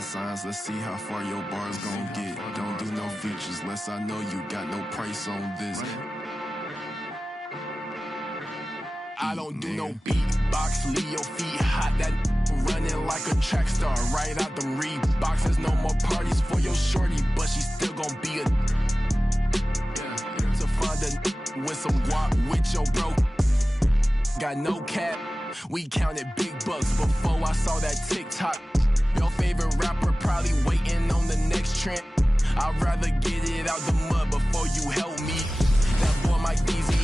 dollar signs. Let's see how far your bars gon' get. Don't do no features, less I know you got no price on this. I don't do no beatbox, leave your feet hot. That running like a track star, right out them Reeboks. There's no more parties for your shorty, but she still gon' be a to find a with some guap with your bro. Got no cap, we counted big bucks before I saw that TikTok. Your favorite rapper probably waiting on the next trend. I'd rather get it out the mud before you help me. That boy Mike Easy.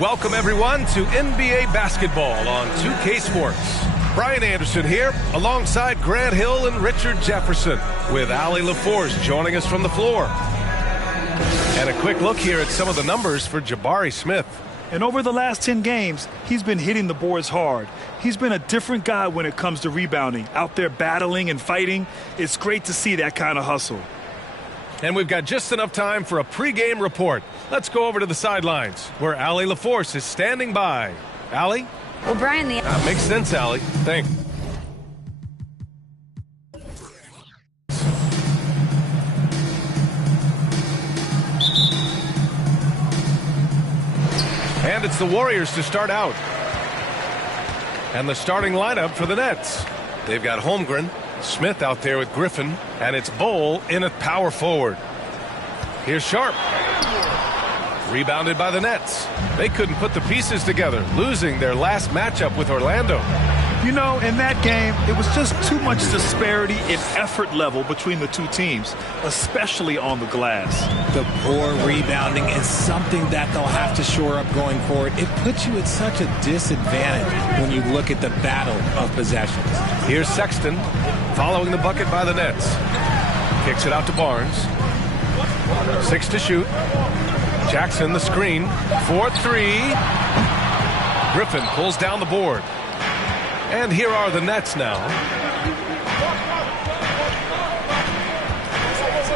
Welcome, everyone, to NBA basketball on 2K Sports. Brian Anderson here, alongside Grant Hill and Richard Jefferson, with Ali LaForce joining us from the floor. And a quick look here at some of the numbers for Jabari Smith. And over the last 10 games, he's been hitting the boards hard. He's been a different guy when it comes to rebounding, out there battling and fighting. It's great to see that kind of hustle. And we've got just enough time for a pregame report. Let's go over to the sidelines, where Ali LaForce is standing by. Ali? Well, Brian, That makes sense, Ali. Thanks. And it's the Warriors to start out. And the starting lineup for the Nets. They've got Holmgren, Smith out there with Griffin, and it's Bol in at power forward. Here's Sharp. Rebounded by the Nets. They couldn't put the pieces together, losing their last matchup with Orlando. You know, in that game, it was just too much disparity in effort level between the two teams, especially on the glass. The poor rebounding is something that they'll have to shore up going forward. It puts you at such a disadvantage when you look at the battle of possessions. Here's Sexton, following the bucket by the Nets. Kicks it out to Barnes. 6 to shoot. Jackson the screen. 4-3. Griffin pulls down the board. And here are the Nets now.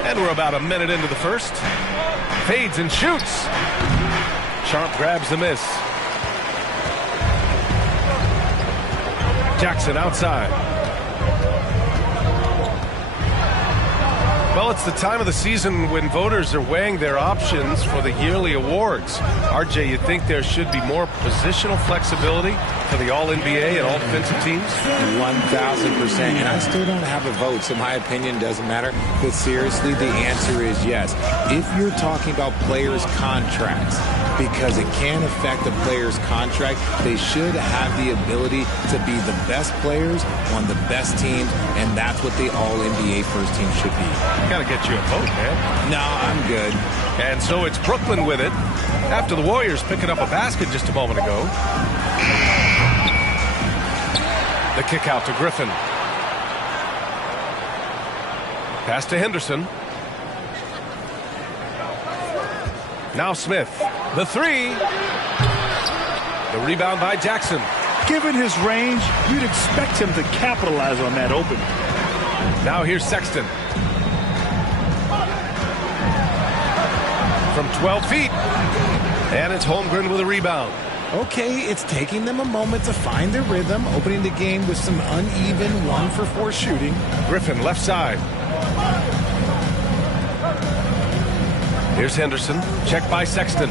And we're about a minute into the first. Fades and shoots. Sharp grabs the miss. Jackson outside. Well, it's the time of the season when voters are weighing their options for the yearly awards. RJ, you think there should be more positional flexibility for the All-NBA and all-defensive teams? 1,000%. And I still don't have a vote, so my opinion doesn't matter. But seriously, the answer is yes. If you're talking about players' contracts, because it can affect the player's contract, they should have the ability to be the best players on the best teams, and that's what the All-NBA first team should be. Gotta get you a vote, man. No, I'm good. And so it's Brooklyn with it, after the Warriors picking up a basket just a moment ago. The kick out to Griffin. Pass to Henderson. Now Smith. The three. The rebound by Jackson. Given his range, you'd expect him to capitalize on that opening. Now here's Sexton. From 12 feet. And it's Holmgren with a rebound. Okay, it's taking them a moment to find their rhythm, opening the game with some uneven 1-for-4 shooting. Griffin left side. Here's Henderson. Check by Sexton.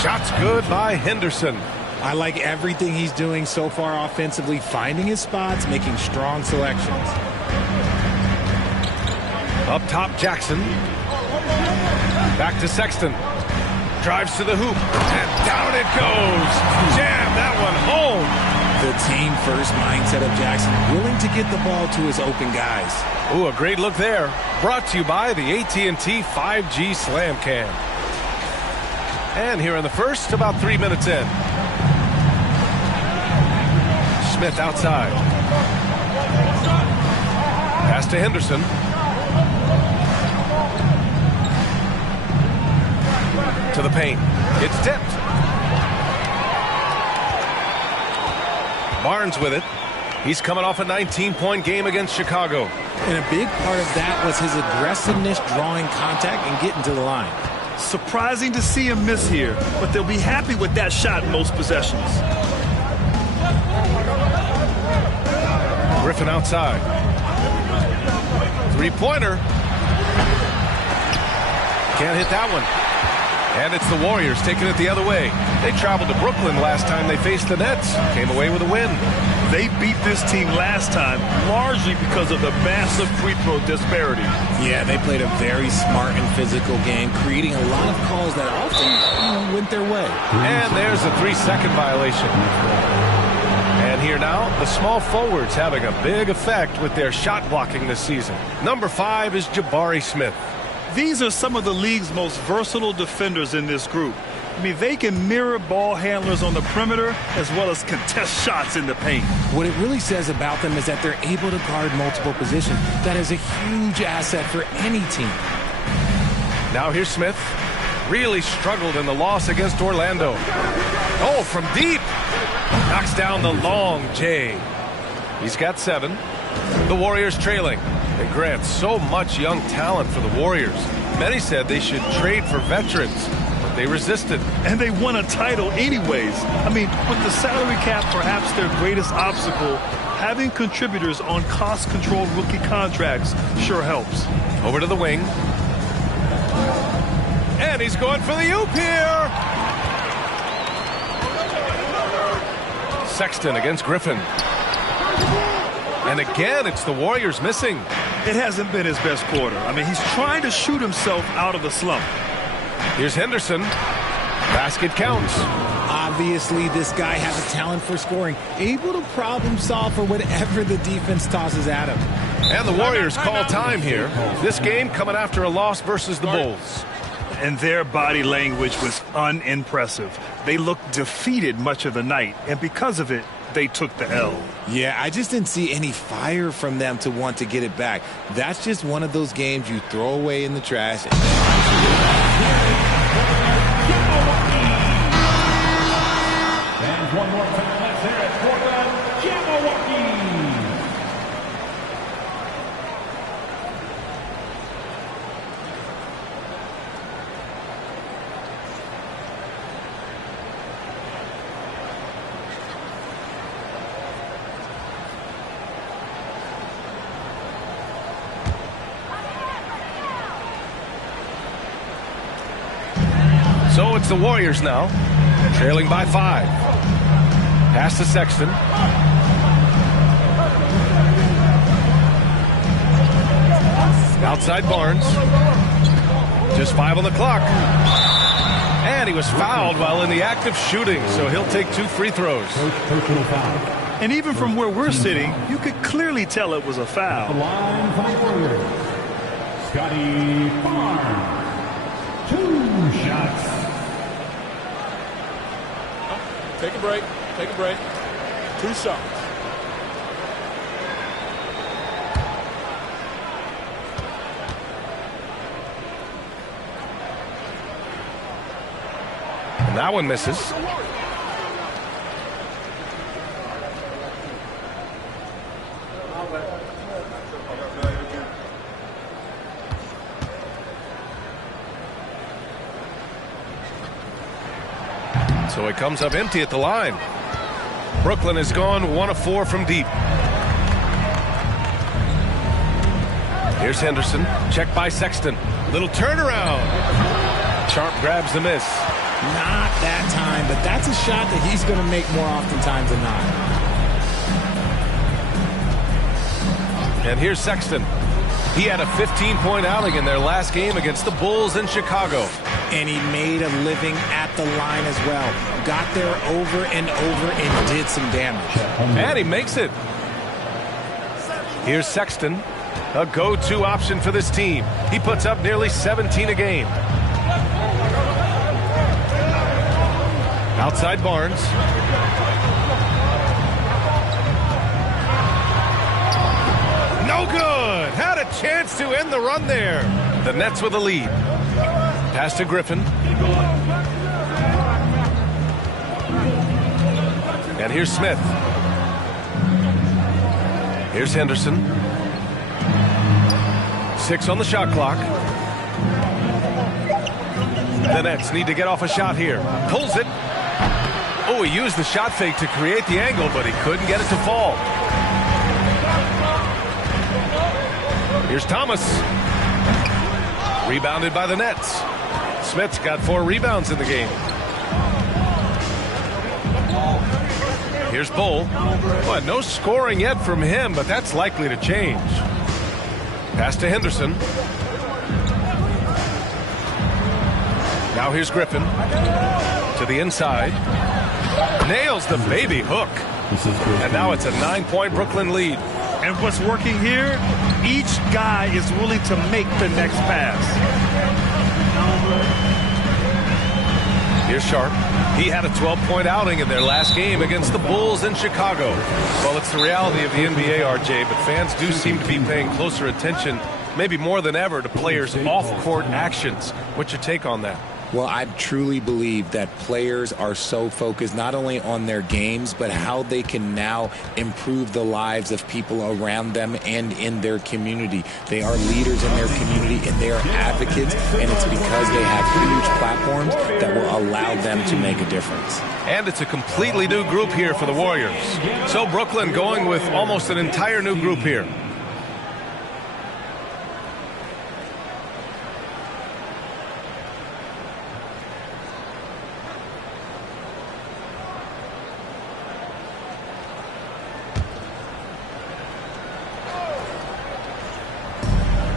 Shot's good by Henderson. I like everything he's doing so far offensively, finding his spots, making strong selections. Up top, Jackson. Back to Sexton. Drives to the hoop. And down it goes. Jam that one home. The team-first mindset of Jackson, willing to get the ball to his open guys. Ooh, a great look there. Brought to you by the AT&T 5G Slam Cam. And here in the first, about 3 minutes in. Smith outside. Pass to Henderson. To the paint. It's tipped. Barnes with it. He's coming off a 19-point game against Chicago. And a big part of that was his aggressiveness, drawing contact and getting to the line. Surprising to see him miss here, but they'll be happy with that shot in most possessions. Griffin outside. Three-pointer. Can't hit that one. And it's the Warriors taking it the other way. They traveled to Brooklyn last time they faced the Nets. Came away with a win. They beat this team last time largely because of the massive free throw disparity. Yeah, they played a very smart and physical game, creating a lot of calls that often went their way. And there's a 3-second violation. And here now, the small forwards having a big effect with their shot blocking this season. Number 5 is Jabari Smith. These are some of the league's most versatile defenders in this group. I mean, they can mirror ball handlers on the perimeter as well as contest shots in the paint. What it really says about them is that they're able to guard multiple positions. That is a huge asset for any team. Now here's Smith. Really struggled in the loss against Orlando. Oh, from deep. Knocks down the long J. He's got 7. The Warriors trailing. And Grant, so much young talent for the Warriors. Many said they should trade for veterans, but they resisted. And they won a title anyways. I mean, with the salary cap perhaps their greatest obstacle, having contributors on cost-controlled rookie contracts sure helps. Over to the wing. And he's going for the oop here. Sexton against Griffin. And again, it's the Warriors missing. It hasn't been his best quarter. I mean, he's trying to shoot himself out of the slump. Here's Henderson. Basket counts. Obviously, this guy has a talent for scoring, able to problem solve for whatever the defense tosses at him. And the Warriors call time here. This game coming after a loss versus the Bulls. And their body language was unimpressive. They looked defeated much of the night, and because of it, they took the L. Yeah, I just didn't see any fire from them to want to get it back. That's just one of those games you throw away in the trash. And one more time, let's hear it for the Jabberwocky. So it's the Warriors now, trailing by 5. Pass to Sexton. Outside Barnes. Just 5 on the clock. And he was fouled while in the act of shooting, so he'll take 2 free throws. And even from where we're sitting, you could clearly tell it was a foul. The line for the Warriors, Scotty Barnes. 2 shots. Take a break. Take a break. 2 shots. And that one misses. So it comes up empty at the line. Brooklyn has gone 1 of 4 from deep. Here's Henderson. Checked by Sexton. Little turnaround. Sharp grabs the miss. Not that time, but that's a shot that he's going to make more oftentimes than not. And here's Sexton. He had a 15-point outing in their last game against the Bulls in Chicago. And he made a living at the line as well. Got there over and over and did some damage. And he makes it. Here's Sexton, a go-to option for this team. He puts up nearly 17 a game. Outside Barnes. No good. Had a chance to end the run there. The Nets with a lead. Pass to Griffin. And here's Smith. Here's Henderson. 6 on the shot clock. The Nets need to get off a shot here. Pulls it. Oh, he used the shot fake to create the angle, but he couldn't get it to fall. Here's Thomas. Rebounded by the Nets. Smith's got 4 rebounds in the game. Here's Bull. Well, no scoring yet from him, but that's likely to change. Pass to Henderson. Now here's Griffin. To the inside. Nails the baby hook. And now it's a 9-point Brooklyn lead. And what's working here, each guy is willing to make the next pass. Here's Sharp. He had a 12-point outing in their last game against the Bulls in Chicago. Well, it's the reality of the NBA, RJ, but fans do seem to be paying closer attention, maybe more than ever, to players' off-court actions. What's your take on that? Well, I truly believe that players are so focused not only on their games, but how they can now improve the lives of people around them and in their community. They are leaders in their community, and they are advocates, and it's because they have huge platforms that will allow them to make a difference. And it's a completely new group here for the Warriors. So Brooklyn going with almost an entire new group here.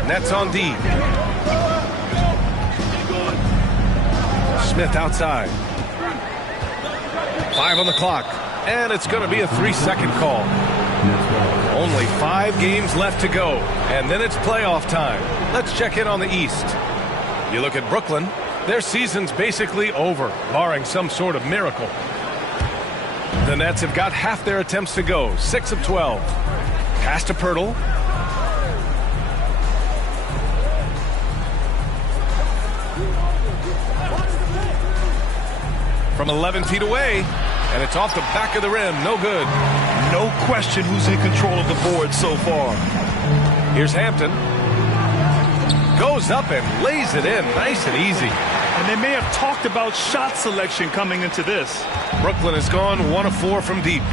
Nets on D. Smith outside. 5 on the clock. And it's going to be a 3-second call. Only 5 games left to go. And then it's playoff time. Let's check in on the East. You look at Brooklyn. Their season's basically over, barring some sort of miracle. The Nets have got half their attempts to go. 6 of 12. Pass to Pirtle. From 11 feet away, and it's off the back of the rim. No good. No question who's in control of the board so far. Here's Hampton. Goes up and lays it in. Nice and easy. And they may have talked about shot selection coming into this. Brooklyn has gone 1 of 4 from deep.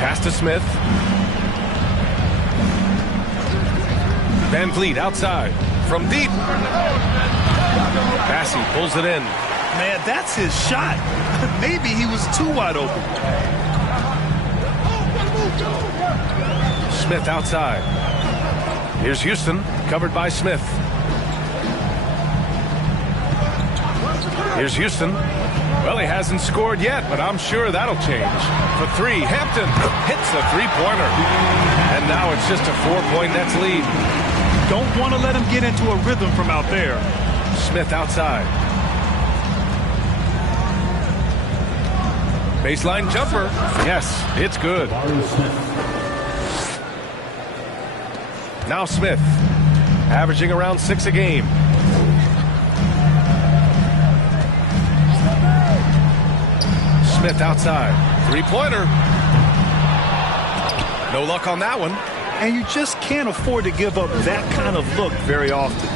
Pass to Smith. Van Vliet outside. From deep. Bassey pulls it in. Man, that's his shot. Maybe he was too wide open. Smith outside. Here's Houston, covered by Smith. Here's Houston. Well, he hasn't scored yet, but I'm sure that'll change. For 3, Hampton hits a 3-pointer. And now it's just a 4-point Nets lead. Don't want to let him get into a rhythm from out there. Smith outside. Baseline jumper. Yes, it's good. Now Smith, averaging around 6 a game. Smith outside. 3-pointer. No luck on that one. And you just can't afford to give up that kind of look very often.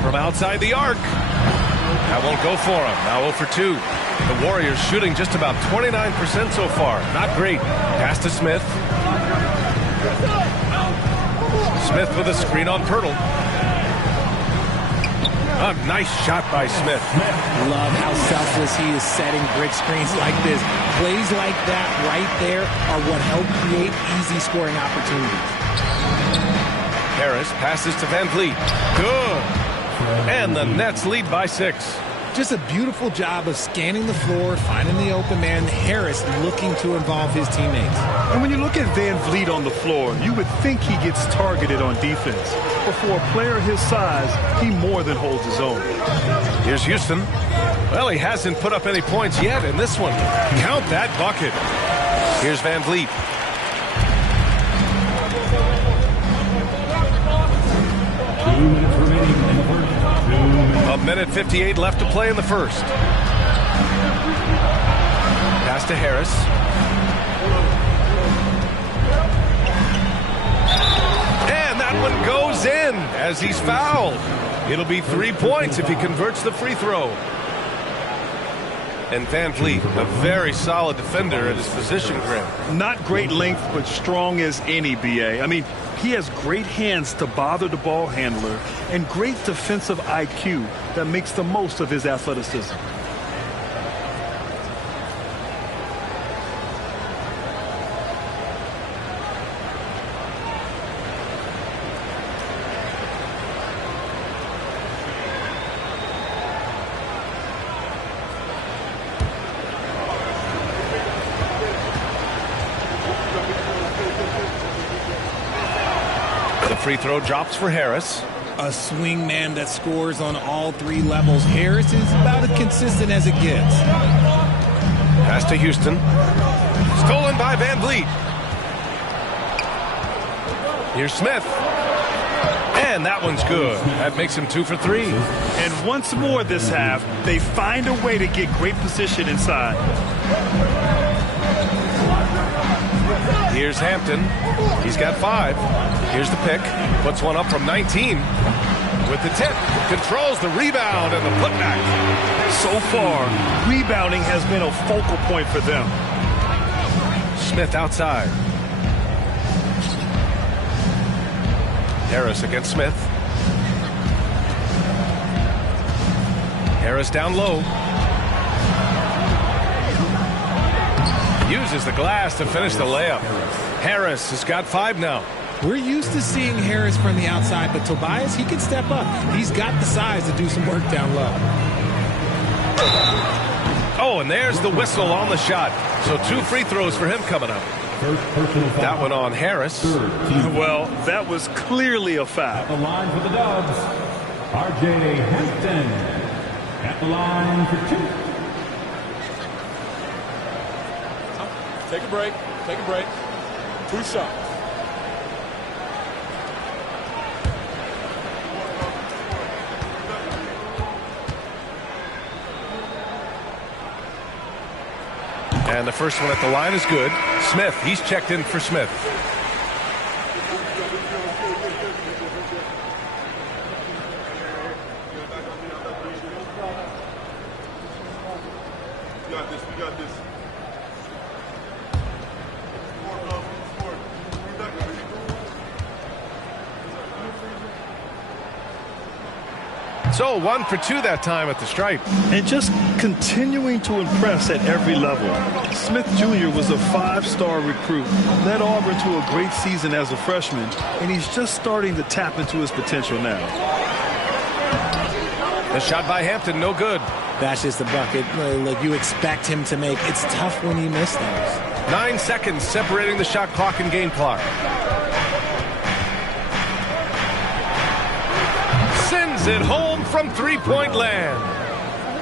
From outside the arc. That won't go for him. Now 0 for 2. The Warriors shooting just about 29% so far. Not great. Pass to Smith. Smith with a screen on Pirtle. A nice shot by Smith. Love how selfless he is setting brick screens like this. Plays like that right there are what help create easy scoring opportunities. Harris passes to Van Vliet. Good. And the Nets lead by 6. Just a beautiful job of scanning the floor, finding the open man. Harris looking to involve his teammates. And when you look at Van Vliet on the floor, you would think he gets targeted on defense. But for a player his size, he more than holds his own. Here's Houston. Well, he hasn't put up any points yet in this one. Count that bucket. Here's Van Vliet. A minute 58 left to play in the first. Pass to Harris. And that one goes in as he's fouled. It'll be 3 points if he converts the free throw. And Van Vliet, a very solid defender at his position grid. Not great length, but strong as any, B.A. I mean, he has great hands to bother the ball handler and great defensive IQ that makes the most of his athleticism. The free throw drops for Harris. A swing man that scores on all three levels. Harris is about as consistent as it gets. Pass to Houston. Stolen by Van Vliet. Here's Smith. And that one's good. That makes him 2 for 3. And once more this half, they find a way to get great position inside. Here's Hampton. He's got 5. Here's the pick. Puts one up from 19. With the tip. Controls the rebound and the putback. So far, rebounding has been a focal point for them. Smith outside. Harris against Smith. Harris down low. Uses the glass to finish the layup. Harris has got 5 now. We're used to seeing Harris from the outside, but Tobias, he can step up. He's got the size to do some work down low. Oh, and there's the whistle on the shot. So 2 free throws for him coming up. That one on Harris. Well, that was clearly a foul. The line for the Dubs, R.J. Hampton. At the line for 2. Take a break. Take a break. 2 shots. And the first one at the line is good. Smith, he's checked in for Smith. We got this. So 1 for 2 that time at the stripe. And just continuing to impress at every level. Smith Jr. was a 5-star recruit, led Auburn to a great season as a freshman, and he's just starting to tap into his potential now. The shot by Hampton, no good. That's just a bucket like you expect him to make. It's tough when you miss those. 9 seconds separating the shot clock and game clock. Sends it home from three-point land.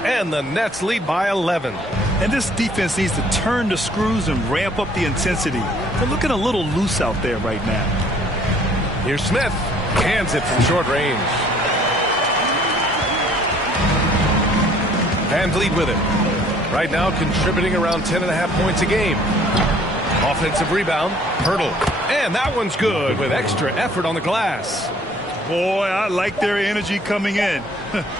And the Nets lead by 11. And this defense needs to turn the screws and ramp up the intensity. They're looking a little loose out there right now. Here's Smith. Hands it from short range. Van Vliet with it. Right now contributing around 10.5 points a game. Offensive rebound. Hurdle. And that one's good with extra effort on the glass. Boy, I like their energy coming in.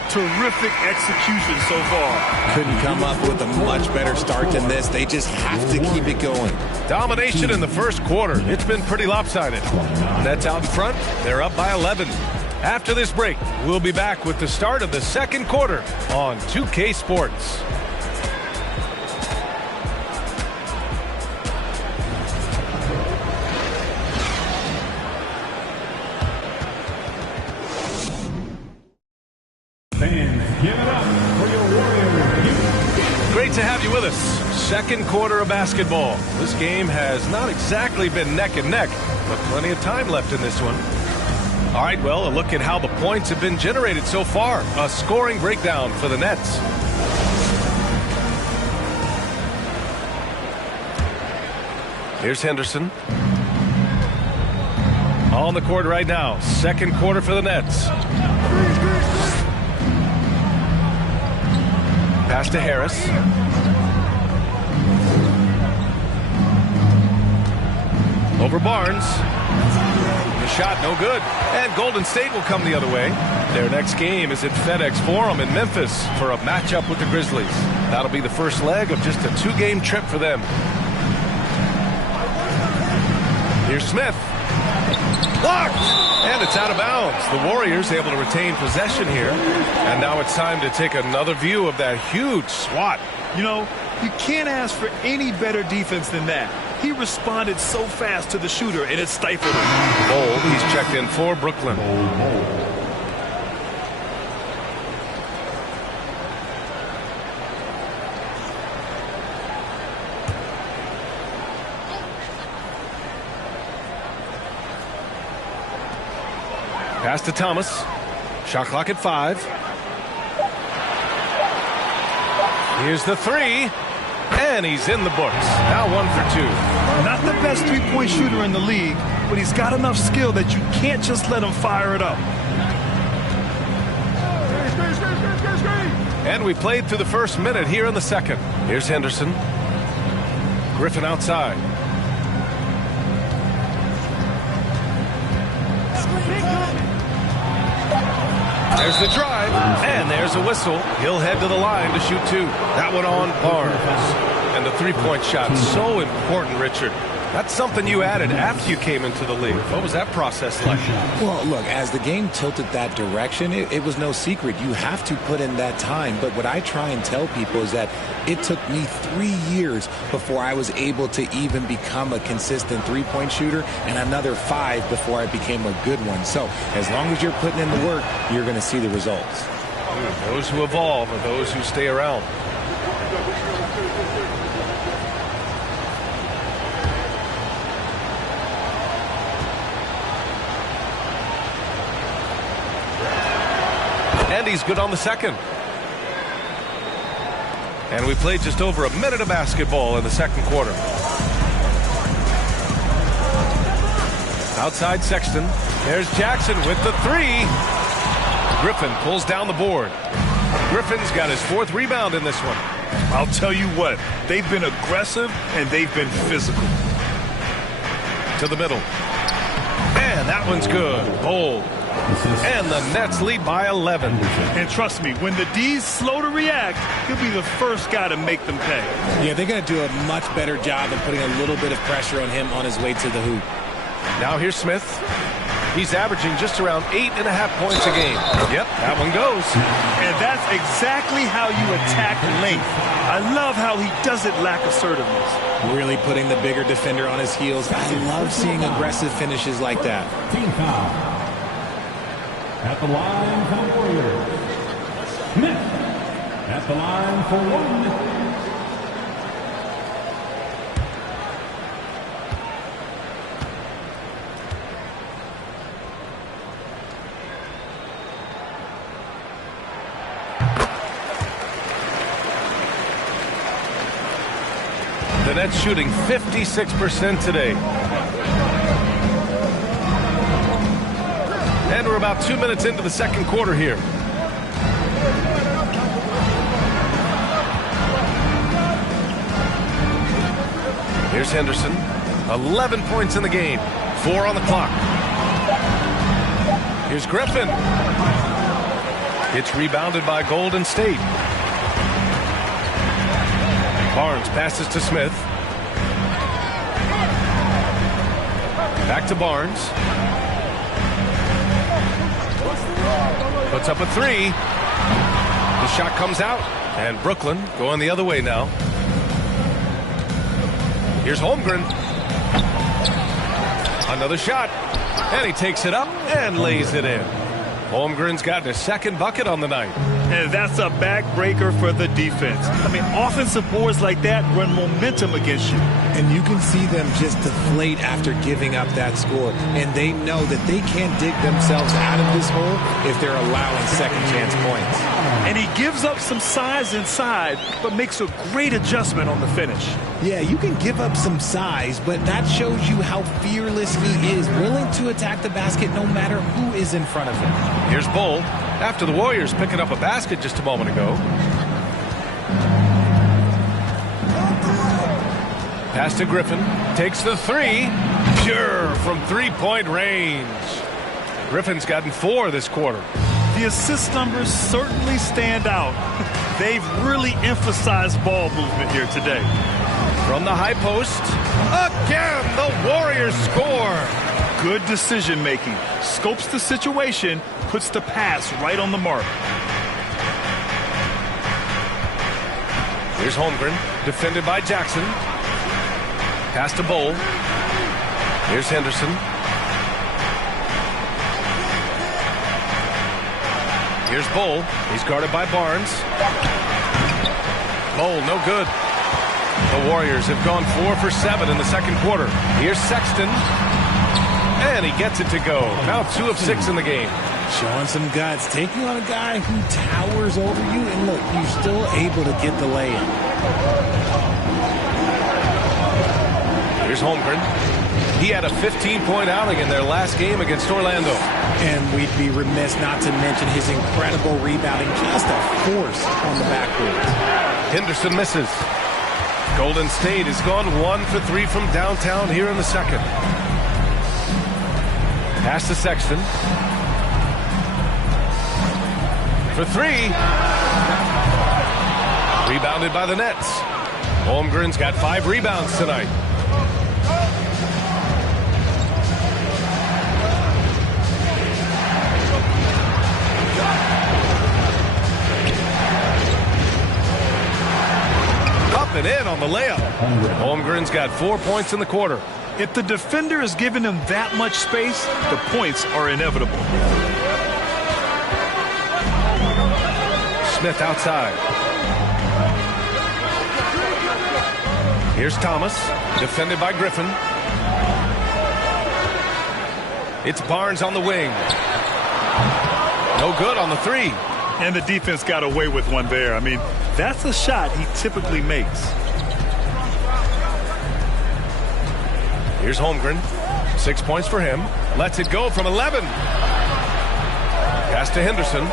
Terrific execution so far. Couldn't come up with a much better start than this. They just have to keep it going. Domination in the first quarter. It's been pretty lopsided. Nets out in front. They're up by 11. After this break, we'll be back with the start of the second quarter on 2K Sports. Fans, give it up for your Warriors. Great to have you with us. Second quarter of basketball. This game has not exactly been neck and neck, but plenty of time left in this one. All right, well, a look at how the points have been generated so far. A scoring breakdown for the Nets. Here's Henderson. On the court right now. Second quarter for the Nets. Pass to Harris. Over Barnes. The shot, no good. And Golden State will come the other way. Their next game is at FedEx Forum in Memphis for a matchup with the Grizzlies. That'll be the first leg of just a 2-game trip for them. Here's Smith. Blocked! And it's out of bounds. The Warriors able to retain possession here. And now it's time to take another view of that huge swat. You know, you can't ask for any better defense than that. He responded so fast to the shooter, and it stifled him. Bold, he's checked in for Brooklyn. Pass to Thomas. Shot clock at 5. Here's the 3. And he's in the books. Now 1 for 2. Not the best three-point shooter in the league, but he's got enough skill that you can't just let him fire it up. And we played through the first minute here in the second. Here's Henderson. Griffin outside. There's the drive, and there's a whistle. He'll head to the line to shoot 2. That one on Barnes. And the three-point shot, so important, Richard. That's something you added after you came into the league. What was that process like? Well, look, as the game tilted that direction, it was no secret. You have to put in that time. But what I try and tell people is that it took me 3 years before I was able to even become a consistent three-point shooter, and another 5 before I became a good one. So as long as you're putting in the work, you're going to see the results. Those who evolve are those who stay around. And he's good on the second. And we played just over a minute of basketball in the second quarter. Outside Sexton. There's Jackson with the 3. Griffin pulls down the board. Griffin's got his 4th rebound in this one. I'll tell you what, they've been aggressive and they've been physical. To the middle. And that one's good. Bold. And the Nets lead by 11. And trust me, when the D's slow to react, he'll be the first guy to make them pay. Yeah, they're going to do a much better job of putting a little bit of pressure on him on his way to the hoop. Now here's Smith. He's averaging just around 8.5 points a game. Yep, that one goes. And that's exactly how you attack length. I love how he doesn't lack assertiveness. Really putting the bigger defender on his heels. I love seeing aggressive finishes like that. Team foul. At the line for the Warriors. Smith. At the line for 1. The Nets shooting 56% today. And we're about 2 minutes into the second quarter here. Here's Henderson. 11 points in the game. 4 on the clock. Here's Griffin. It's rebounded by Golden State. Barnes passes to Smith. Back to Barnes. Puts up a 3. The shot comes out. And Brooklyn going the other way now. Here's Holmgren. Another shot. And he takes it up and lays it in. Holmgren's gotten his 2nd bucket on the night. And that's a backbreaker for the defense. I mean, offensive boards like that run momentum against you. And you can see them just deflate after giving up that score. And they know that they can't dig themselves out of this hole if they're allowing second chance points. And he gives up some size inside, but makes a great adjustment on the finish. Yeah, you can give up some size, but that shows you how fearless he is, willing to attack the basket no matter who is in front of him. Here's Bull. After the Warriors picking up a basket just a moment ago. Pass to Griffin. Takes the 3. pure from three-point range. Griffin's gotten 4 this quarter. The assist numbers certainly stand out. They've really emphasized ball movement here today. From the high post, again, the Warriors score. Good decision making. Scopes the situation, puts the pass right on the mark. Here's Holmgren, defended by Jackson. Pass to Bowl. Here's Henderson. Here's Bowl. He's guarded by Barnes. Bowl, no good. The Warriors have gone 4 for 7 in the second quarter. Here's Sexton. And he gets it to go. Now 2 of 6 in the game. Showing some guts. Taking on a guy who towers over you. And look, you're still able to get the lay-in. Here's Holmgren. He had a 15-point outing in their last game against Orlando. And we'd be remiss not to mention his incredible rebounding. Just a force on the backboard. Henderson misses. Golden State has gone 1 for 3 from downtown here in the second. Pass to Sexton. For 3. Rebounded by the Nets. Holmgren's got 5 rebounds tonight. Up and in on the layup. Holmgren's got 4 points in the quarter. If the defender is giving him that much space, the points are inevitable. Smith outside. Here's Thomas, defended by Griffin. It's Barnes on the wing. No good on the 3. And the defense got away with one there. I mean, that's a shot he typically makes. Here's Holmgren. 6 points for him. Lets it go from 11. Pass to Henderson.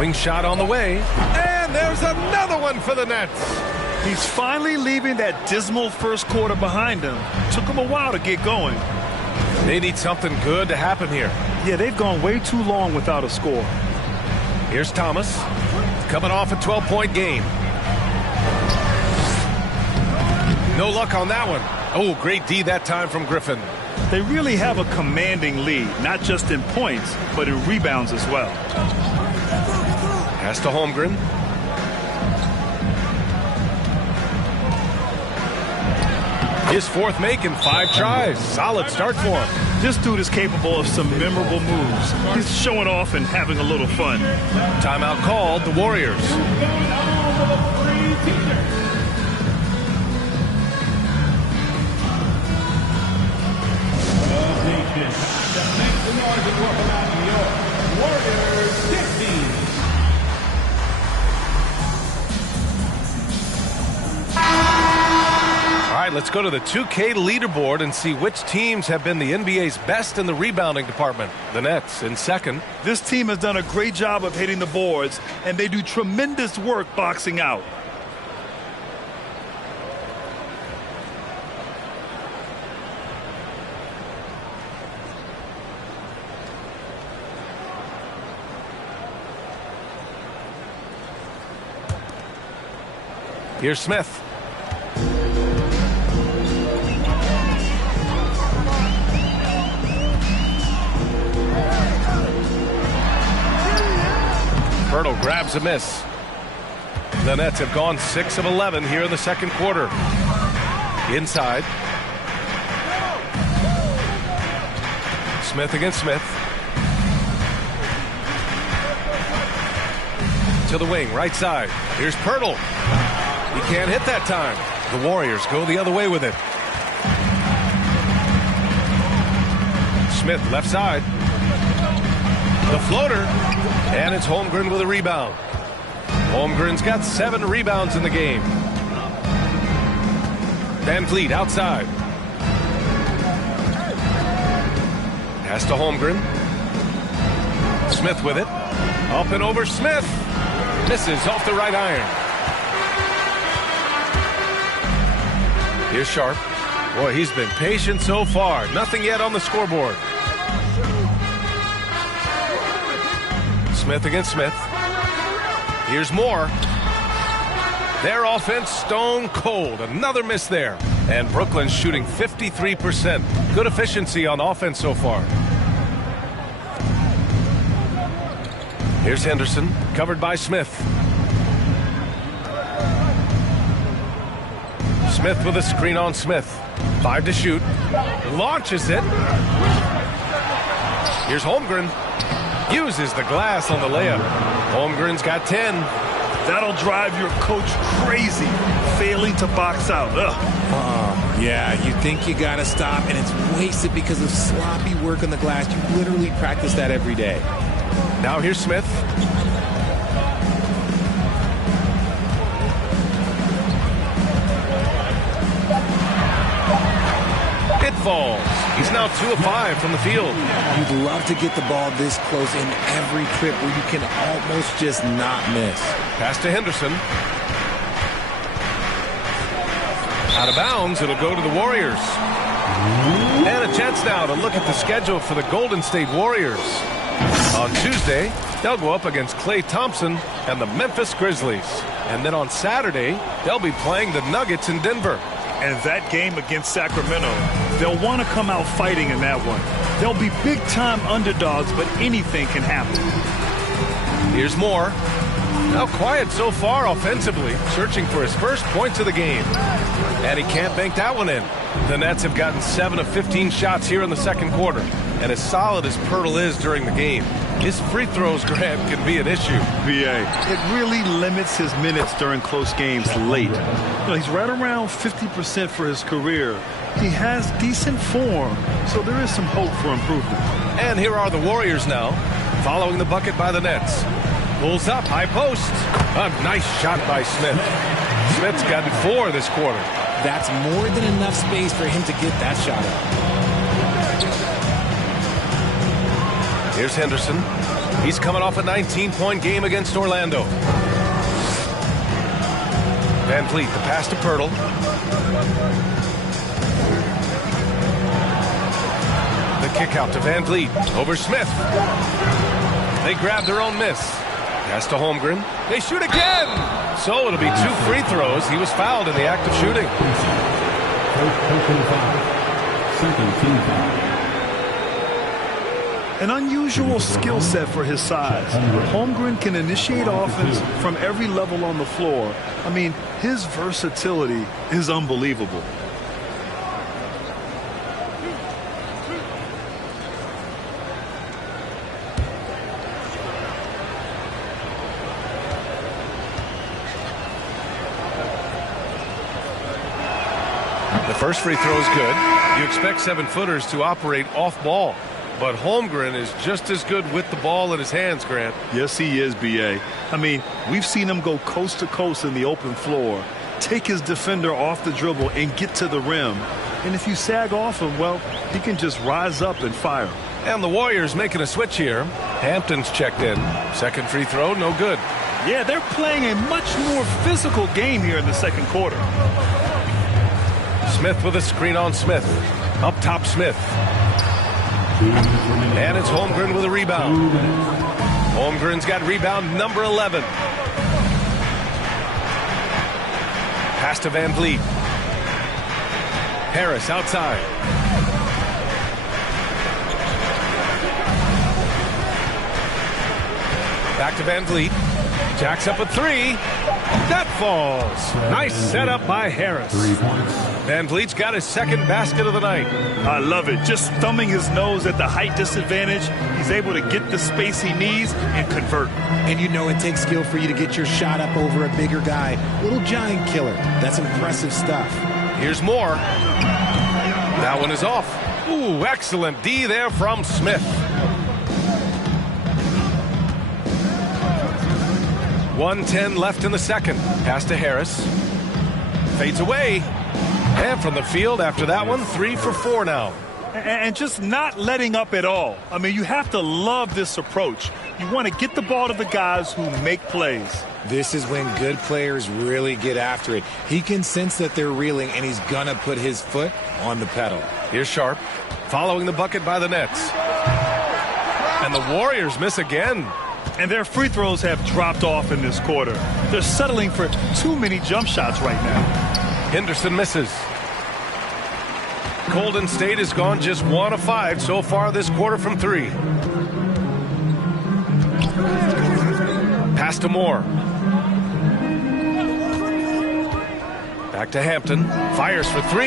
Wing shot on the way. And there's another one for the Nets. He's finally leaving that dismal first quarter behind him. Took him a while to get going. They need something good to happen here. Yeah, they've gone way too long without a score. Here's Thomas. Coming off a 12-point game. No luck on that one. Oh, great D that time from Griffin. They really have a commanding lead, not just in points, but in rebounds as well. Pass to Holmgren. His 4th make in 5 tries. Solid start for him. This dude is capable of some memorable moves. He's showing off and having a little fun. Timeout called, the Warriors. Warriors 15. All right, let's go to the 2K leaderboard and see which teams have been the NBA's best in the rebounding department. The Nets in second. This team has done a great job of hitting the boards, and they do tremendous work boxing out. Here's Smith. Bertle grabs a miss. The Nets have gone 6 of 11 here in the second quarter. Inside. Smith against Smith. To the wing, right side. Here's Bertle. He can't hit that time. The Warriors go the other way with it. Smith left side. The floater. And it's Holmgren with a rebound. Holmgren's got 7 rebounds in the game. Van Vliet outside. Pass to Holmgren. Smith with it. Up and over Smith. Misses off the right iron. Here's Sharp. Boy, he's been patient so far. Nothing yet on the scoreboard. Smith against Smith. Here's Moore. Their offense stone cold. Another miss there. And Brooklyn's shooting 53%. Good efficiency on offense so far. Here's Henderson, covered by Smith. Smith with a screen on Smith. 5 to shoot. Launches it. Here's Holmgren. Uses the glass on the layup. Holmgren's got 10. That'll drive your coach crazy, failing to box out. Yeah, you think you got to stop, and it's wasted because of sloppy work on the glass. You literally practice that every day. Now here's Smith. It falls. He's now 2 of 5 from the field. You'd love to get the ball this close in every trip where you can almost just not miss. Pass to Henderson. Out of bounds, it'll go to the Warriors. And a chance now to look at the schedule for the Golden State Warriors. On Tuesday, they'll go up against Klay Thompson and the Memphis Grizzlies. And then on Saturday, they'll be playing the Nuggets in Denver. And that game against Sacramento, they'll want to come out fighting in that one. They'll be big-time underdogs, but anything can happen. Here's Moore. Now quiet so far offensively, searching for his first points of the game. And he can't bank that one in. The Nets have gotten 7 of 15 shots here in the second quarter. And as solid as Pirtle is during the game, his free throws, Grant, can be an issue. BA, it really limits his minutes during close games late. He's right around 50% for his career. He has decent form, so there is some hope for improvement. And here are the Warriors now, following the bucket by the Nets. Pulls up, high post. A nice shot by Smith. Smith's gotten 4 this quarter. That's more than enough space for him to get that shot up. Here's Henderson. He's coming off a 19-point game against Orlando. Van Vliet, the pass to Pirtle. The kick out to Van Vliet. Over Smith. They grab their own miss. Pass to Holmgren. They shoot again! So it'll be 2 free throws. He was fouled in the act of shooting. Second team foul. An unusual skill set for his size. Holmgren can initiate offense from every level on the floor. I mean, his versatility is unbelievable. The first free throw is good. You expect 7-footers to operate off ball. But Holmgren is just as good with the ball in his hands, Grant. Yes, he is, B.A. I mean, we've seen him go coast to coast in the open floor, take his defender off the dribble and get to the rim. And if you sag off him, well, he can just rise up and fire. And the Warriors making a switch here. Hampton's checked in. Second free throw, no good. Yeah, they're playing a much more physical game here in the second quarter. Smith with a screen on Smith. Up top, Smith. And it's Holmgren with a rebound. Holmgren's got rebound number 11. Pass to Van Vliet. Harris outside. Back to Van Vliet. Jacks up a 3. That falls. Nice setup by Harris. Van Vliet's got his second basket of the night. I love it. Just thumbing his nose at the height disadvantage. He's able to get the space he needs and convert. And you know it takes skill for you to get your shot up over a bigger guy. Little giant killer. That's impressive stuff. Here's Moore. That one is off. Ooh, excellent D there from Smith. 1:10 left in the second. Pass to Harris. Fades away. And from the field after that one, 3 for 4 now. And just not letting up at all. I mean, you have to love this approach. You want to get the ball to the guys who make plays. This is when good players really get after it. He can sense that they're reeling, and he's going to put his foot on the pedal. Here's Sharp, following the bucket by the nets. And the Warriors miss again. And their free throws have dropped off in this quarter. They're settling for too many jump shots right now. Henderson misses. Golden State has gone just 1 of 5 so far this quarter from 3. Pass to Moore. Back to Hampton. Fires for 3.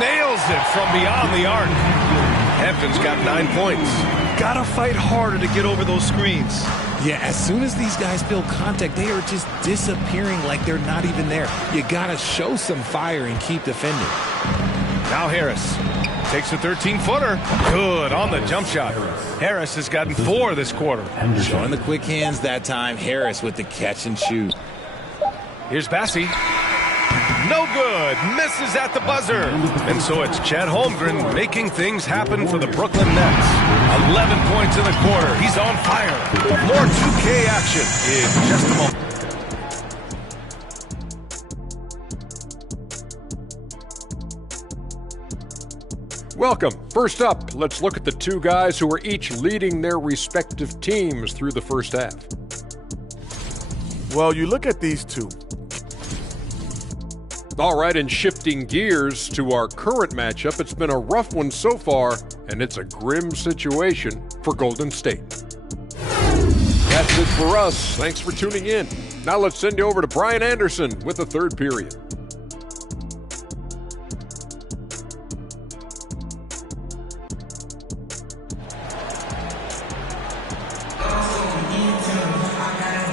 Nails it from beyond the arc. Hampton's got 9 points. Gotta fight harder to get over those screens. Yeah, as soon as these guys feel contact, they are just disappearing like they're not even there. You gotta show some fire and keep defending. Now Harris takes a 13-footer. Good on the jump shot. Harris has gotten 4 this quarter. Showing the quick hands that time. Harris with the catch and shoot. Here's Bassey. No good. Misses at the buzzer. And so it's Chet Holmgren making things happen for the Brooklyn Nets. 11 points in the quarter. He's on fire. More 2K action in just a moment. Welcome. First up, let's look at the two guys who are each leading their respective teams through the first half. Well, you look at these two. All right, and shifting gears to our current matchup, it's been a rough one so far, and it's a grim situation for Golden State. That's it for us. Thanks for tuning in. Now let's send you over to Brian Anderson with the third period.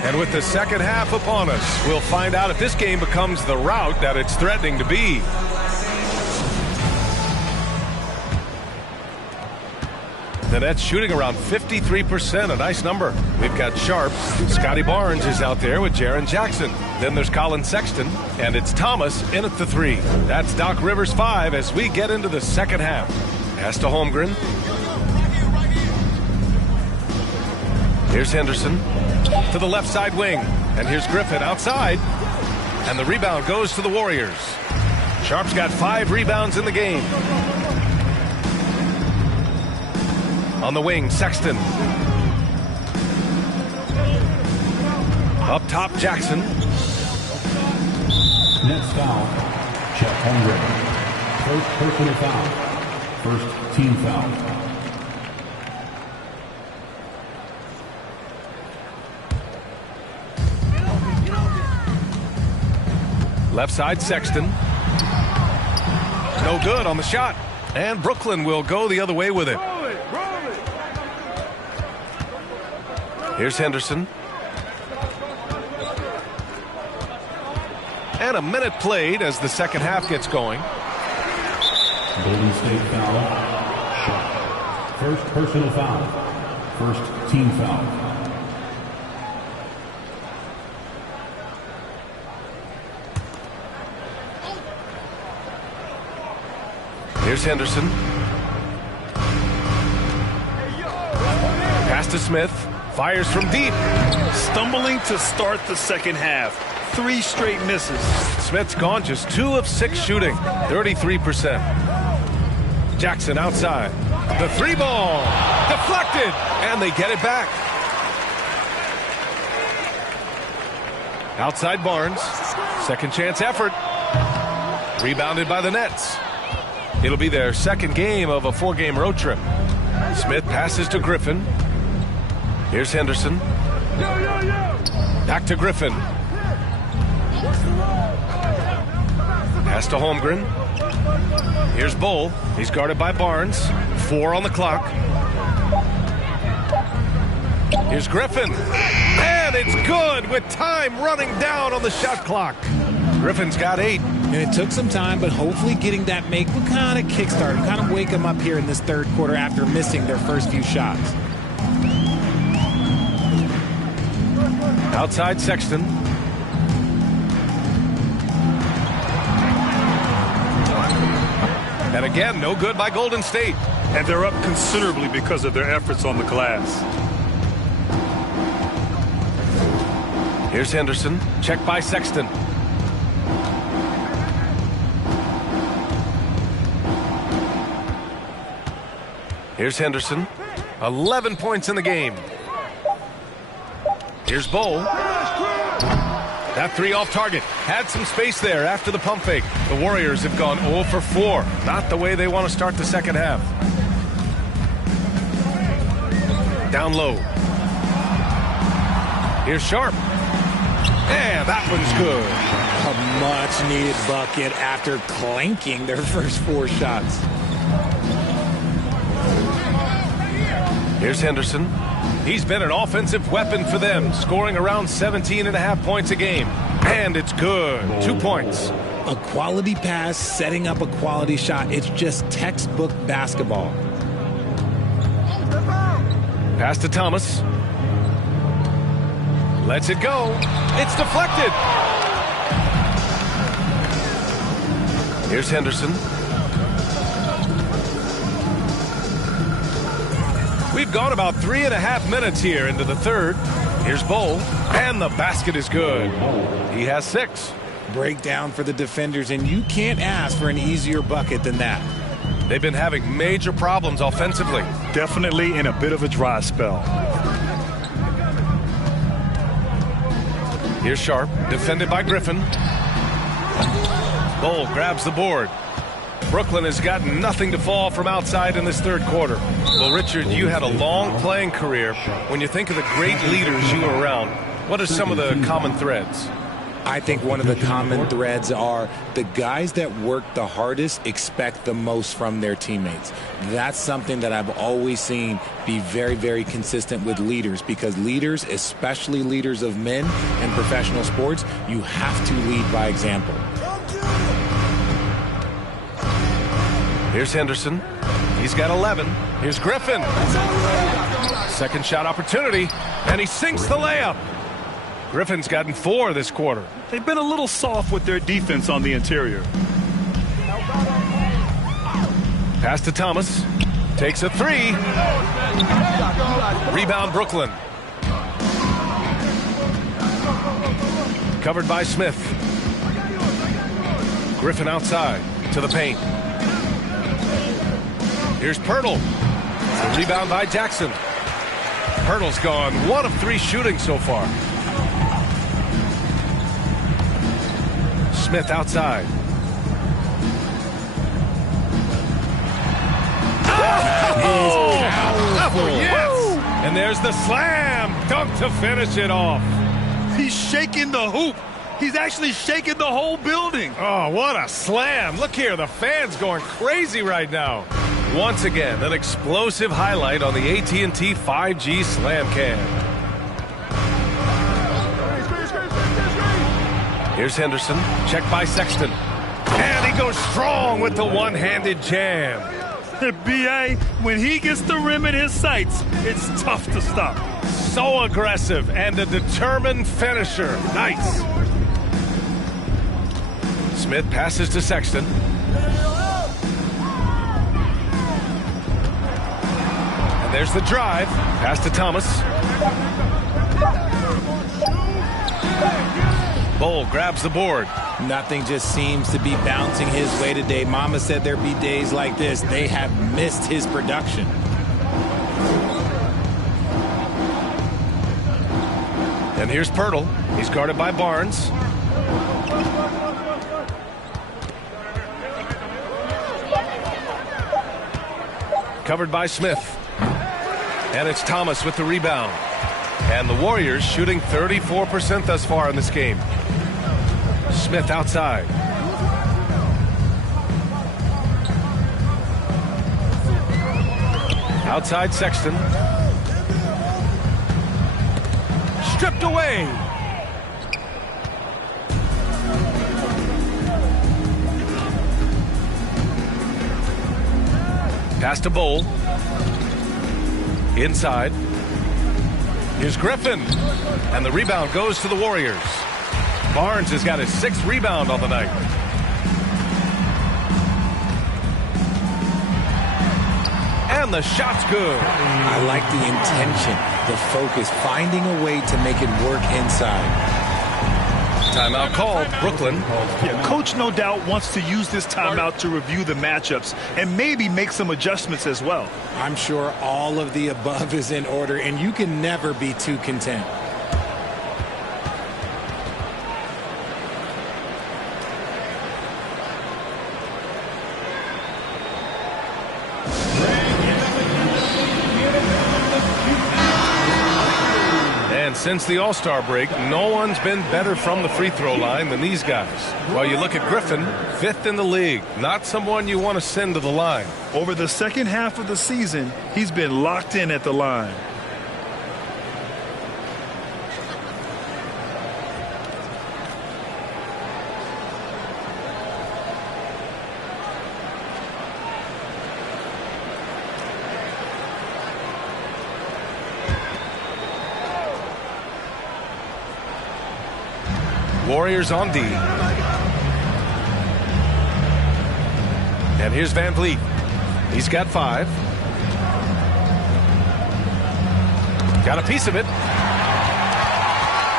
And with the second half upon us, we'll find out if this game becomes the rout that it's threatening to be. The Nets shooting around 53%, a nice number. We've got Sharp. Scotty Barnes is out there with Jaren Jackson. Then there's Colin Sexton, and it's Thomas in at the 3. That's Doc Rivers' 5 as we get into the second half. Pass to Holmgren. Here's Henderson to the left side wing. And here's Griffin outside. And the rebound goes to the Warriors. Sharp's got 5 rebounds in the game. On the wing, Sexton. Up top, Jackson. Next foul, Chet Holmgren. First personal foul. First team foul. Left side, Sexton. No good on the shot. And Brooklyn will go the other way with it. Here's Henderson. And a minute played as the second half gets going. Golden State foul. Shot. First personal foul. First team foul. Here's Henderson. Pass to Smith. Fires from deep. Stumbling to start the second half. 3 straight misses. Smith's gone just 2 of 6 shooting. 33%. Jackson outside. The 3 ball. Deflected. And they get it back. Outside Barnes. Second chance effort. Rebounded by the Nets. It'll be their second game of a 4-game road trip. Smith passes to Griffin. Here's Henderson. Back to Griffin. Pass to Holmgren. Here's Bull. He's guarded by Barnes. 4 on the clock. Here's Griffin. And it's good with time running down on the shot clock. Griffin's got 8. And it took some time, but hopefully getting that make will kind of kickstart him, kind of wake him up here in this third quarter after missing their first few shots. Outside Sexton. And again, no good by Golden State. And they're up considerably because of their efforts on the glass. Here's Henderson. Checked by Sexton. Here's Henderson. 11 points in the game. Here's Bowl. That three off target. Had some space there after the pump fake. The Warriors have gone 0 for 4. Not the way they want to start the second half. Down low. Here's Sharp. And that one's good. A much-needed bucket after clanking their first 4 shots. Here's Henderson. He's been an offensive weapon for them, scoring around 17.5 points a game. And it's good. 2 points. A quality pass, setting up a quality shot. It's just textbook basketball. Pass to Thomas. Lets it go. It's deflected. Here's Henderson. We've gone about 3.5 minutes here into the third. Here's Bowl. And the basket is good. He has 6. Breakdown for the defenders, and you can't ask for an easier bucket than that. They've been having major problems offensively. Definitely in a bit of a dry spell. Here's Sharp, defended by Griffin. Bowl grabs the board. Brooklyn has got nothing to fall from outside in this third quarter. Well, Richard, you had a long playing career. When you think of the great leaders you were around, what are some of the common threads? I think one of the common threads are the guys that work the hardest expect the most from their teammates. That's something that I've always seen be very, very consistent with leaders, because leaders, especially leaders of men in professional sports, you have to lead by example. Here's Henderson. He's got 11. Here's Griffin. Second shot opportunity, and he sinks the layup. Griffin's gotten 4 this quarter. They've been a little soft with their defense on the interior. Pass to Thomas. Takes a 3. Rebound Brooklyn. Covered by Smith. Griffin outside to the paint. Here's Pirtle. The rebound by Jackson. Pirtle's gone 1 of 3 shooting so far. Smith outside. Oh, yes! And there's the slam dunk to finish it off. He's shaking the hoop. He's actually shaking the whole building. Oh, what a slam. Look here, the fans going crazy right now. Once again, an explosive highlight on the AT&T 5G Slam Cam. Here's Henderson, checked by Sexton. And he goes strong with the one-handed jam. B.A., when he gets the rim in his sights, it's tough to stop. So aggressive and a determined finisher. Nice. Smith passes to Sexton. And there's the drive. Pass to Thomas. Bowl grabs the board. Nothing just seems to be bouncing his way today. Mama said there'd be days like this. They have missed his production. And here's Pirtle. He's guarded by Barnes. Covered by Smith. And it's Thomas with the rebound. And the Warriors shooting 34% thus far in this game. Smith outside. Outside Sexton. Stripped away. Pass to Bowl. Inside. Here's Griffin. And the rebound goes to the Warriors. Barnes has got his 6th rebound on the night. And the shot's good. I like the intention, the focus, finding a way to make it work inside. Timeout called. Brooklyn. Yeah, coach no doubt wants to use this timeout to review the matchups and maybe make some adjustments as well. I'm sure all of the above is in order, and you can never be too content. And since the All-Star break, no one's been better from the free throw line than these guys. While you look at Griffin, 5th in the league, not someone you want to send to the line. Over the second half of the season, he's been locked in at the line. Warriors on D. And here's Van Vliet. He's got 5. Got a piece of it.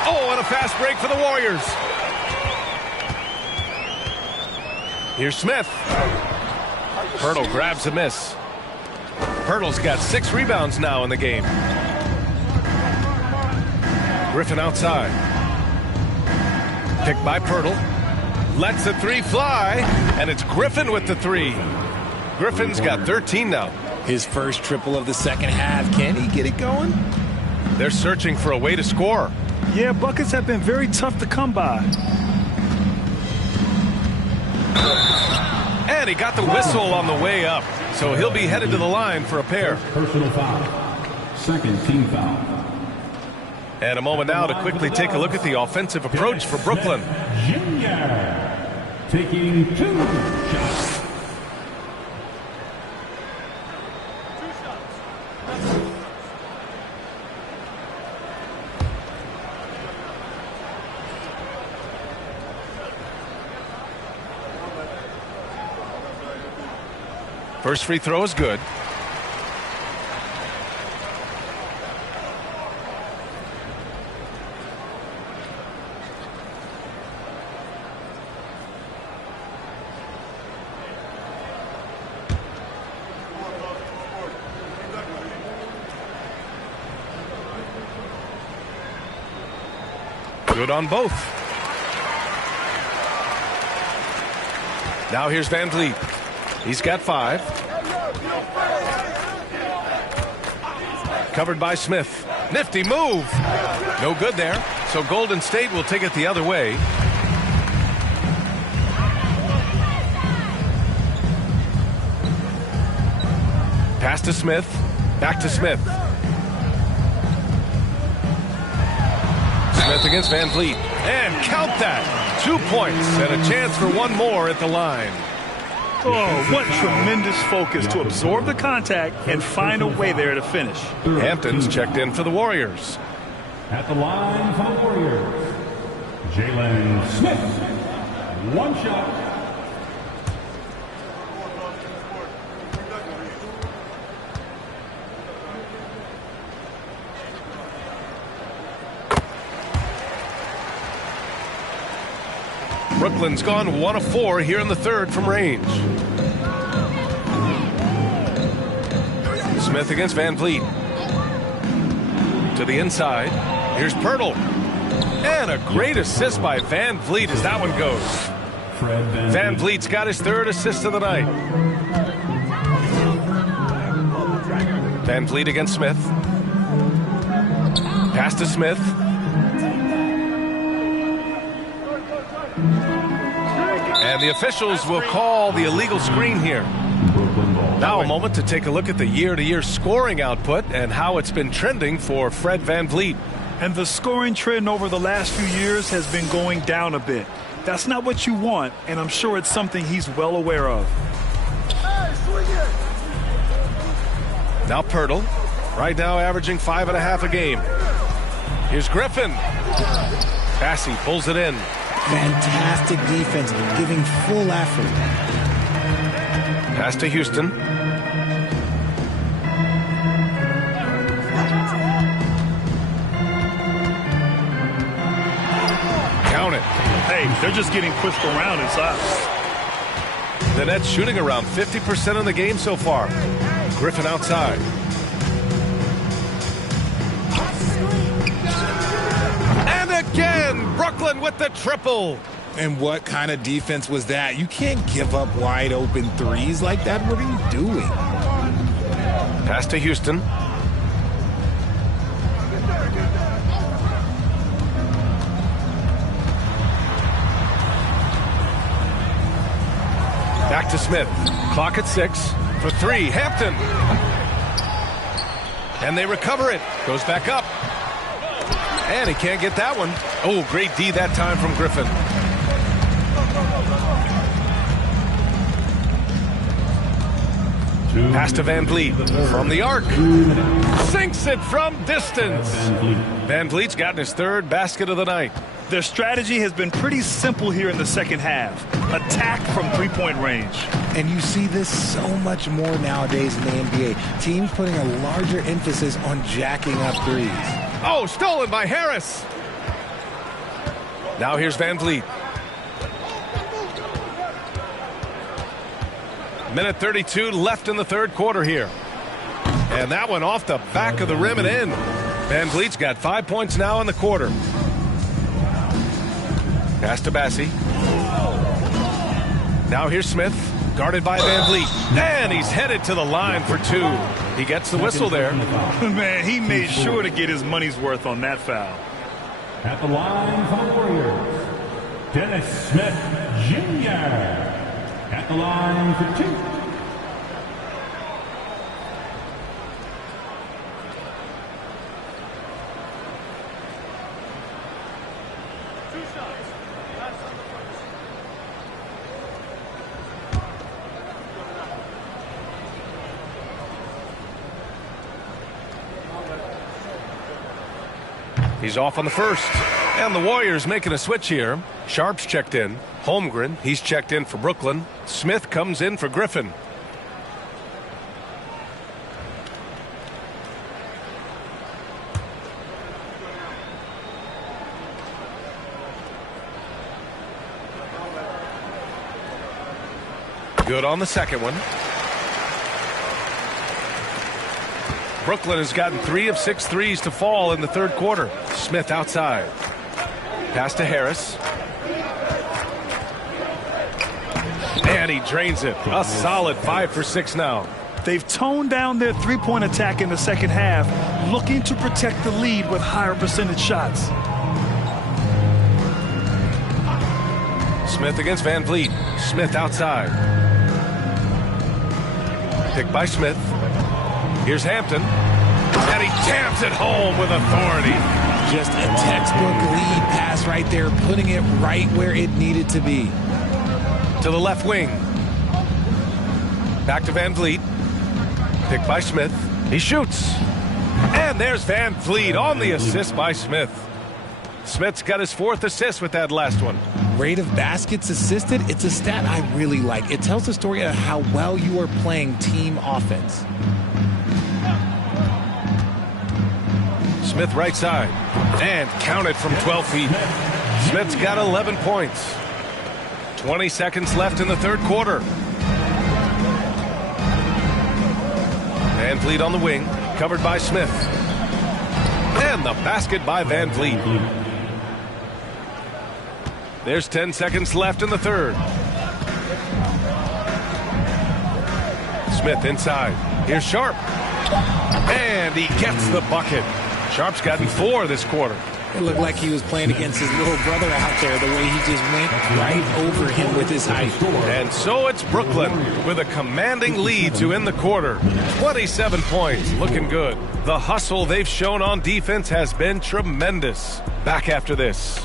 Oh, and a fast break for the Warriors. Here's Smith. Pirtle grabs a miss. Pirtle's got 6 rebounds now in the game. Griffin outside. Picked by Pirtle. Lets the 3 fly, and it's Griffin with the 3. Griffin's got 13 now. His first triple of the second half. Can he get it going? They're searching for a way to score. Yeah, buckets have been very tough to come by. And he got the whistle on the way up, so he'll be headed to the line for a pair. Personal foul. Second team foul. And a moment now to quickly take a look at the offensive approach for Brooklyn. Jr. taking 2 shots. First free throw is good. Good on both. Now here's Van Vliet. He's got 5. Covered by Smith. Nifty move. No good there. So Golden State will take it the other way. Pass to Smith. Back to Smith. Smith against Van Vliet. And count that. 2 points and a chance for one more at the line. Oh, what tremendous focus to absorb the contact and find a way there to finish. Hampton's checked in for the Warriors. At the line for the Warriors, Jalen Smith. 1 shot. Brooklyn's gone 1 of 4 here in the third from range. Smith against Van Vliet. To the inside. Here's Pirtle. And a great assist by Van Vliet as that one goes. Van Vliet's got his 3rd assist of the night. Van Vliet against Smith. Pass to Smith. And the officials will call the illegal screen here. Now a moment to take a look at the year-to-year scoring output and how it's been trending for Fred Van Vliet. And the scoring trend over the last few years has been going down a bit. That's not what you want, and I'm sure it's something he's well aware of. Now Pirtle, right now averaging 5.5 a game. Here's Griffin. Bassey pulls it in. Fantastic defense, giving full effort. Pass to Houston. Count it. Hey, they're just getting pushed around inside. The Nets shooting around 50% in the game so far. Griffin outside. And again, Brooklyn with the triple. And what kind of defense was that? You can't give up wide open threes like that. What are you doing? Pass to Houston. Back to Smith. Clock at 6. For 3. Hampton. And they recover it. Goes back up. And he can't get that one. Oh, great D that time from Griffin. Pass to Van Vliet from the arc. Sinks it from distance. Van Vliet's gotten his 3rd basket of the night. Their strategy has been pretty simple here in the second half. Attack from three-point range. And you see this so much more nowadays in the NBA. Teams putting a larger emphasis on jacking up threes. Oh, stolen by Harris. Now here's Van Vliet. Minute 32 left in the 3rd quarter here. And that one off the back of the rim and in. Van Vliet's got 5 points now in the quarter. Pass to Bassie. Now here's Smith, guarded by Van Vliet. And he's headed to the line for 2. He gets the whistle there. Man, he made sure to get his money's worth on that foul. At the line for the Warriors, Dennis Smith Jr. At the line for 2. He's off on the first. And the Warriors making a switch here. Sharp's checked in. Holmgren, he's checked in for Brooklyn. Smith comes in for Griffin. Good on the second one. Brooklyn has gotten 3 of 6 threes to fall in the 3rd quarter. Smith outside. Pass to Harris. And he drains it. A solid 5 for 6 now. They've toned down their three-point attack in the second half, looking to protect the lead with higher percentage shots. Smith against Van Vliet. Smith outside. Picked by Smith. Here's Hampton. And he jams it home with authority. Just a textbook lead pass right there, putting it right where it needed to be. To the left wing. Back to Van Vliet. Picked by Smith. He shoots. And there's Van Vliet on the assist by Smith. Smith's got his 4th assist with that last one. Rate of baskets assisted, it's a stat I really like. It tells the story of how well you are playing team offense. Smith right side. And counted from 12 feet. Smith's got 11 points. 20 seconds left in the 3rd quarter. Van Vliet on the wing. Covered by Smith. And the basket by Van Vliet. There's 10 seconds left in the 3rd. Smith inside. Here's Sharp. And he gets the bucket. Sharp's gotten 4 this quarter. It looked like he was playing against his little brother out there, the way he just went right over him with his height. And so it's Brooklyn with a commanding lead to end the quarter. 27 points, looking good. The hustle they've shown on defense has been tremendous. Back after this.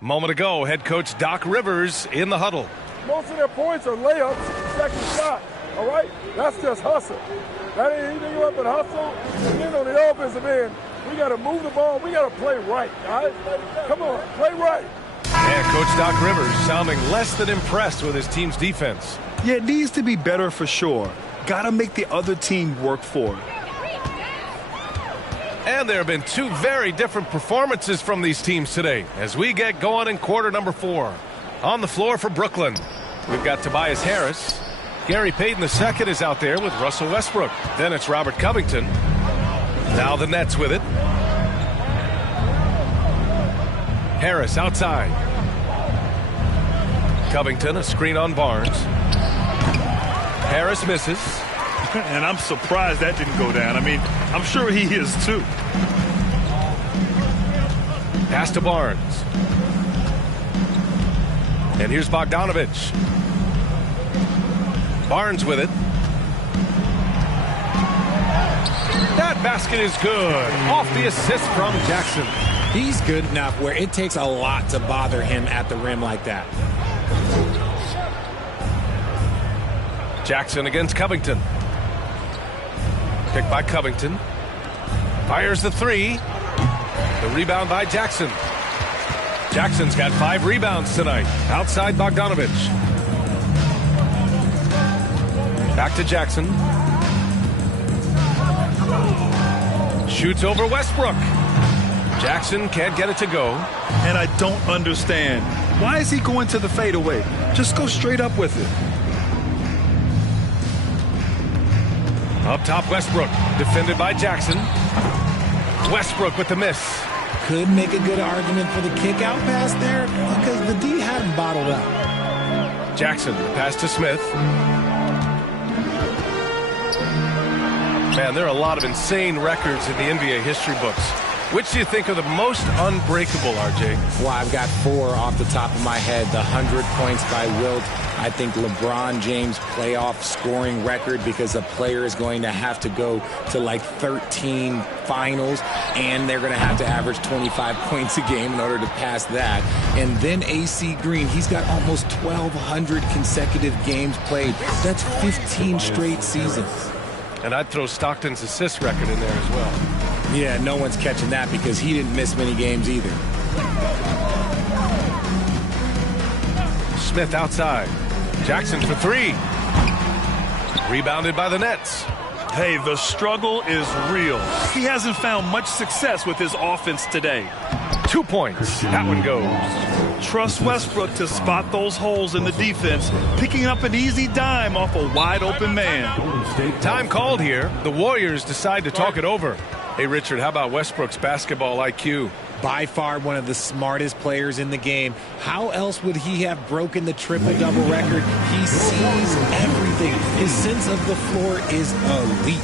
Moment ago, head coach Doc Rivers in the huddle. Most of their points are layups, second shot, all right? That's just hustle. That ain't anything up but hustle. And then on the offensive end, we got to move the ball. We got to play right, all right? Come on, play right. And Coach Doc Rivers sounding less than impressed with his team's defense. Yeah, it needs to be better for sure. Got to make the other team work for it. And there have been two very different performances from these teams today as we get going in quarter number 4. On the floor for Brooklyn, we've got Tobias Harris. Gary Payton II is out there with Russell Westbrook. Then it's Robert Covington. Now the Nets with it. Harris outside. Covington, a screen on Barnes. Harris misses. And I'm surprised that didn't go down. I mean, I'm sure he is too. Pass to Barnes. And here's Bogdanovich. Barnes with it. That basket is good. Off the assist from Jackson. He's good enough where it takes a lot to bother him at the rim like that. Jackson against Covington. Picked by Covington. Fires the three. The rebound by Jackson. Jackson's got 5 rebounds tonight. Outside Bogdanovich. Back to Jackson. Shoots over Westbrook. Jackson can't get it to go. And I don't understand. Why is he going to the fadeaway? Just go straight up with it. Up top, Westbrook. Defended by Jackson. Westbrook with the miss. Could make a good argument for the kick-out pass there because the D had him bottled up. Jackson, the pass to Smith. Man, there are a lot of insane records in the NBA history books. Which do you think are the most unbreakable, RJ? Well, I've got 4 off the top of my head. The 100 points by Wilt. I think LeBron James' playoff scoring record, because a player is going to have to go to like 13 finals, and they're going to have to average 25 points a game in order to pass that. And then AC Green, he's got almost 1,200 consecutive games played. That's 15 straight seasons. And I'd throw Stockton's assist record in there as well. Yeah, no one's catching that because he didn't miss many games either. Smith outside. Jackson for 3. Rebounded by the Nets. Hey, the struggle is real. He hasn't found much success with his offense today. 2 points. That one goes. Trust Westbrook to spot those holes in the defense, picking up an easy dime off a wide-open man. Time called here. The Warriors decide to talk it over. Hey, Richard, how about Westbrook's basketball IQ? By far one of the smartest players in the game. How else would he have broken the triple-double record? He sees everything. His sense of the floor is elite.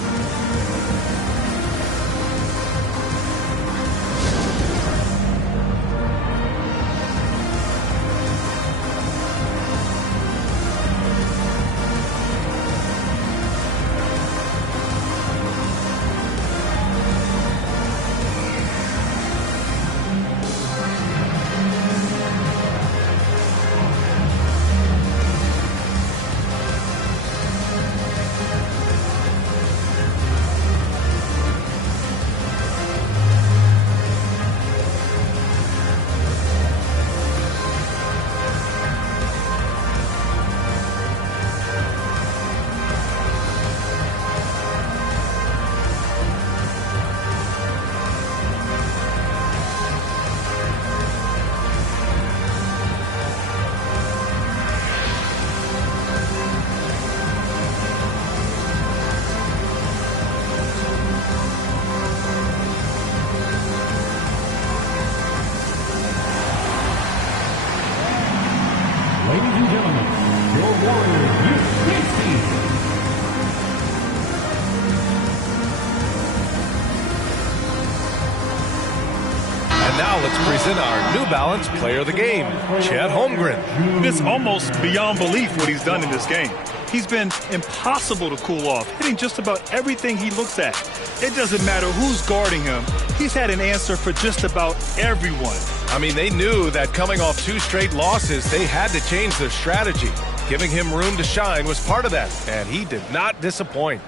Present our New Balance Player of the Game, Chet Holmgren. It's almost beyond belief what he's done in this game. He's been impossible to cool off, hitting just about everything he looks at. It doesn't matter who's guarding him. He's had an answer for just about everyone. I mean, they knew that coming off 2 straight losses, they had to change their strategy. Giving him room to shine was part of that, and he did not disappoint.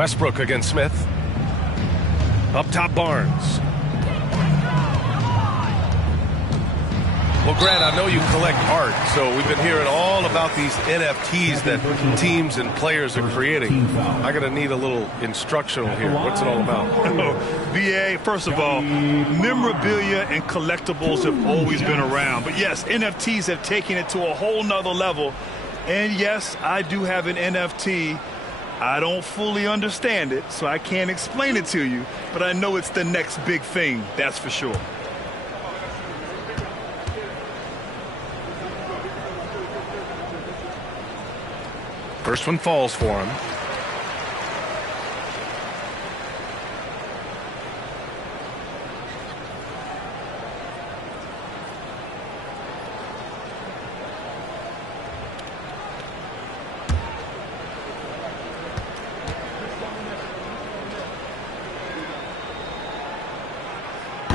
Westbrook against Smith. Up top, Barnes. Well, Grant, I know you collect art, so we've been hearing all about these NFTs that teams and players are creating. I'm going to need a little instructional here. What's it all about? VA, first of all, memorabilia and collectibles have always been around. But yes, NFTs have taken it to a whole nother level. And yes, I do have an NFT. I don't fully understand it, so I can't explain it to you. But I know it's the next big thing, that's for sure. First one falls for him.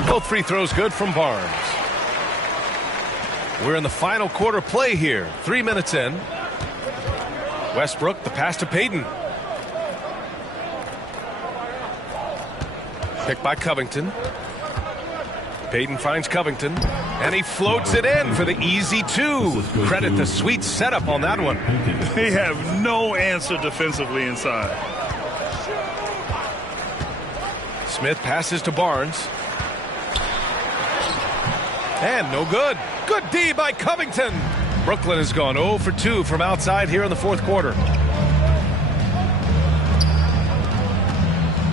Both free throws good from Barnes. We're in the final quarter play here. 3 minutes in. Westbrook, the pass to Payton. Picked by Covington. Payton finds Covington, and he floats it in for the easy two. Credit the sweet setup on that one. They have no answer defensively inside. Smith passes to Barnes. And no good. Good D by Covington. Brooklyn has gone 0 for 2 from outside here in the fourth quarter.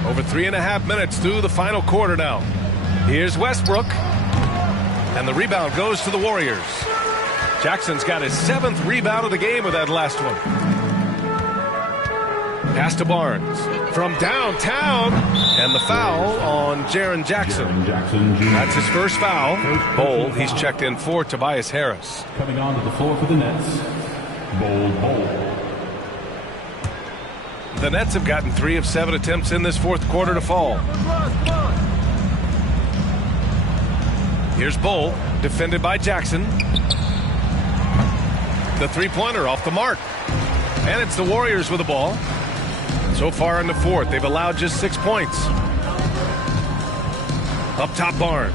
Over 3.5 minutes through the final quarter now. Here's Westbrook. And the rebound goes to the Warriors. Jackson's got his 7th rebound of the game with that last one. Pass to Barnes from downtown. And the foul on Jaren Jackson. That's his first foul. Bol, he's checked in for Tobias Harris. Coming onto the floor for the Nets, Bol. The Nets have gotten 3 of 7 attempts in this fourth quarter to fall. Here's Bol, defended by Jackson. The three-pointer off the mark. And it's the Warriors with the ball. So far in the fourth, they've allowed just 6 points. Up top, Barnes.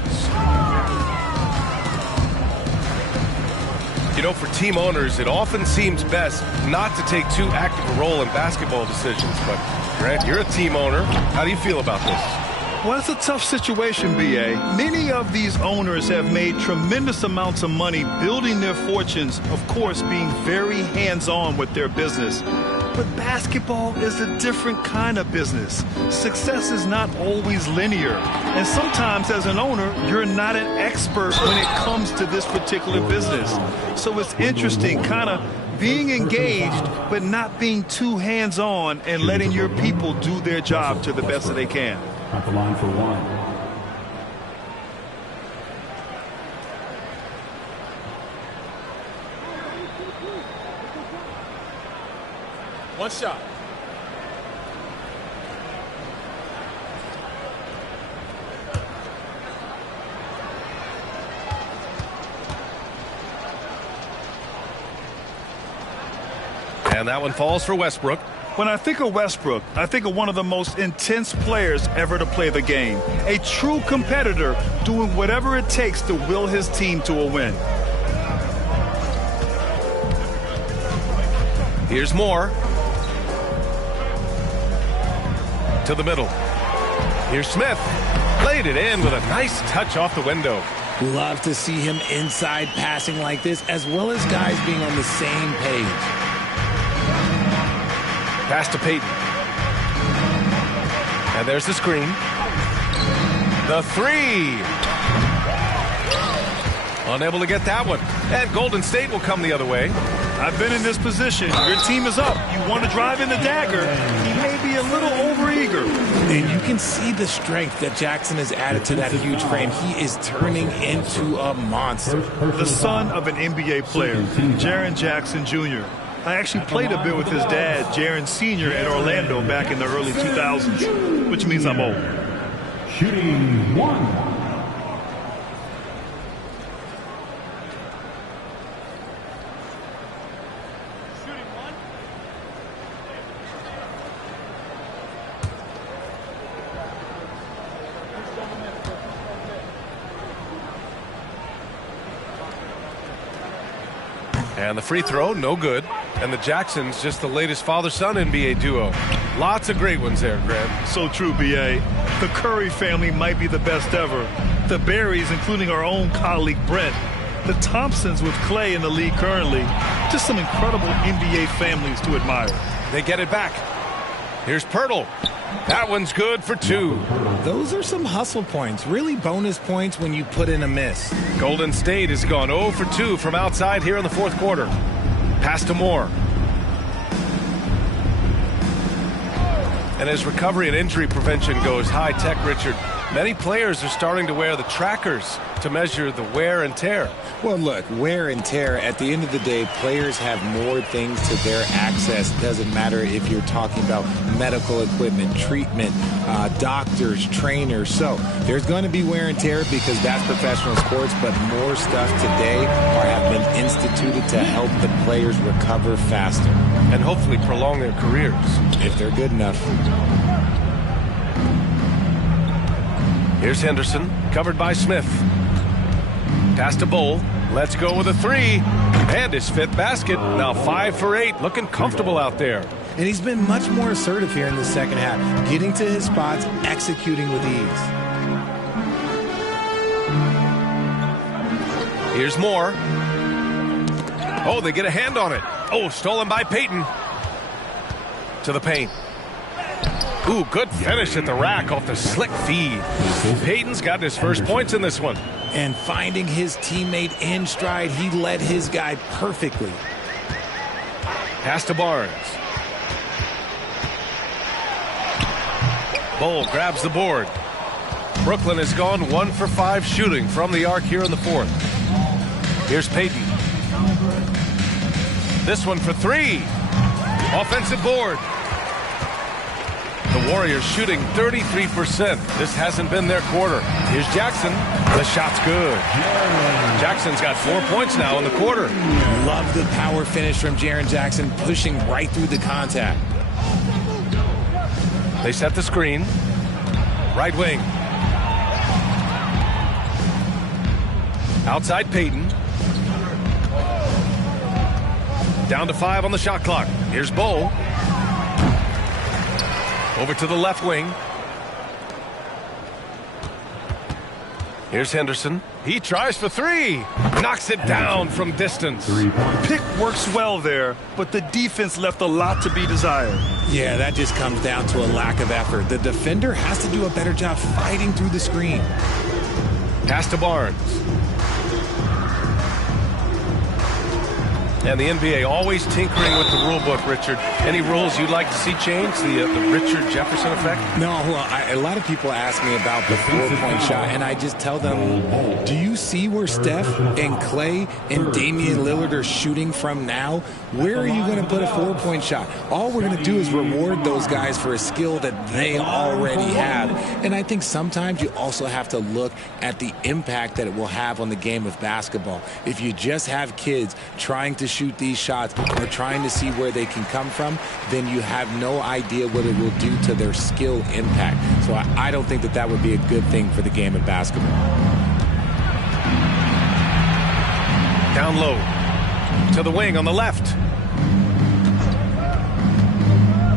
You know, for team owners, it often seems best not to take too active a role in basketball decisions. But, Grant, you're a team owner. How do you feel about this? Well, it's a tough situation, B.A. Many of these owners have made tremendous amounts of money building their fortunes, of course, being very hands-on with their business. But basketball is a different kind of business. Success is not always linear. And sometimes as an owner, you're not an expert when it comes to this particular business. So it's interesting kind of being engaged, but not being too hands-on and letting your people do their job to the best that they can. At the line for one. One shot. And that one falls for Westbrook. When I think of Westbrook, I think of one of the most intense players ever to play the game. A true competitor doing whatever it takes to will his team to a win. Here's Moore. To the middle. Here's Smith. Laid it in with a nice touch off the window. Love to see him inside passing like this, as well as guys being on the same page. Pass to Payton. And there's the screen. The three. Unable to get that one. And Golden State will come the other way. I've been in this position. Your team is up. You want to drive in the dagger. He may be a little overeager. And you can see the strength that Jackson has added to that huge frame. He is turning into a monster. The son of an NBA player, Jaren Jackson Jr. I actually played a bit with his dad, Jaren Sr. in Orlando back in the early 2000s, which means I'm old. Shooting one. And the free throw, no good. And the Jacksons, just the latest father-son NBA duo. Lots of great ones there, Grant. So true, B.A. The Curry family might be the best ever. The Berries, including our own colleague Brett. The Thompsons with Clay in the league currently. Just some incredible NBA families to admire. They get it back. Here's Pirtle. That one's good for 2. Those are some hustle points, really bonus points when you put in a miss. Golden State has gone 0 for 2 from outside here in the fourth quarter. Pass to Moore. And as recovery and injury prevention goes high-tech, Richard, many players are starting to wear the trackers to measure the wear and tear. Well, look, wear and tear, at the end of the day, players have more things to their access. Doesn't matter if you're talking about medical equipment, treatment, doctors, trainers. So there's going to be wear and tear because that's professional sports, but more stuff today have been instituted to help the players recover faster. And hopefully prolong their careers. If they're good enough. Here's Henderson, covered by Smith. Pass to Bull. Let's go with a 3. And his 5th basket. Now 5 for 8. Looking comfortable out there. And he's been much more assertive here in the second half. Getting to his spots, executing with ease. Here's Moore. Oh, they get a hand on it. Oh, stolen by Payton. To the paint. Ooh, good finish at the rack off the slick feed. Payton's gotten his first points in this one. And finding his teammate in stride, he led his guy perfectly. Pass to Barnes. Bull grabs the board. Brooklyn has gone 1 for 5 shooting from the arc here in the fourth. Here's Payton. This one for 3. Offensive board. The Warriors shooting 33%. This hasn't been their quarter. Here's Jackson. The shot's good. Jackson's got 4 points now in the quarter. Love the power finish from Jaren Jackson, pushing right through the contact. They set the screen. Right wing. Outside Payton. Down to 5 on the shot clock. Here's Bull. Over to the left wing. Here's Henderson. He tries for 3. Knocks it down from distance. Pick works well there, but the defense left a lot to be desired. Yeah, that just comes down to a lack of effort. The defender has to do a better job fighting through the screen. Pass to Barnes. And the NBA always tinkering with the rule book, Richard. Any rules you'd like to see changed? The Richard Jefferson effect? No, well, a lot of people ask me about the 4-point shot, and I just tell them, do you see where Steph and Clay and Damian Lillard are shooting from now? Where are you going to put a 4-point shot? All we're going to do is reward those guys for a skill that they already have. And I think sometimes you also have to look at the impact that it will have on the game of basketball. If you just have kids trying to shoot these shots or trying to see where they can come from, then you have no idea what it will do to their skill impact. So I don't think that that would be a good thing for the game of basketball. Down low to the wing on the left.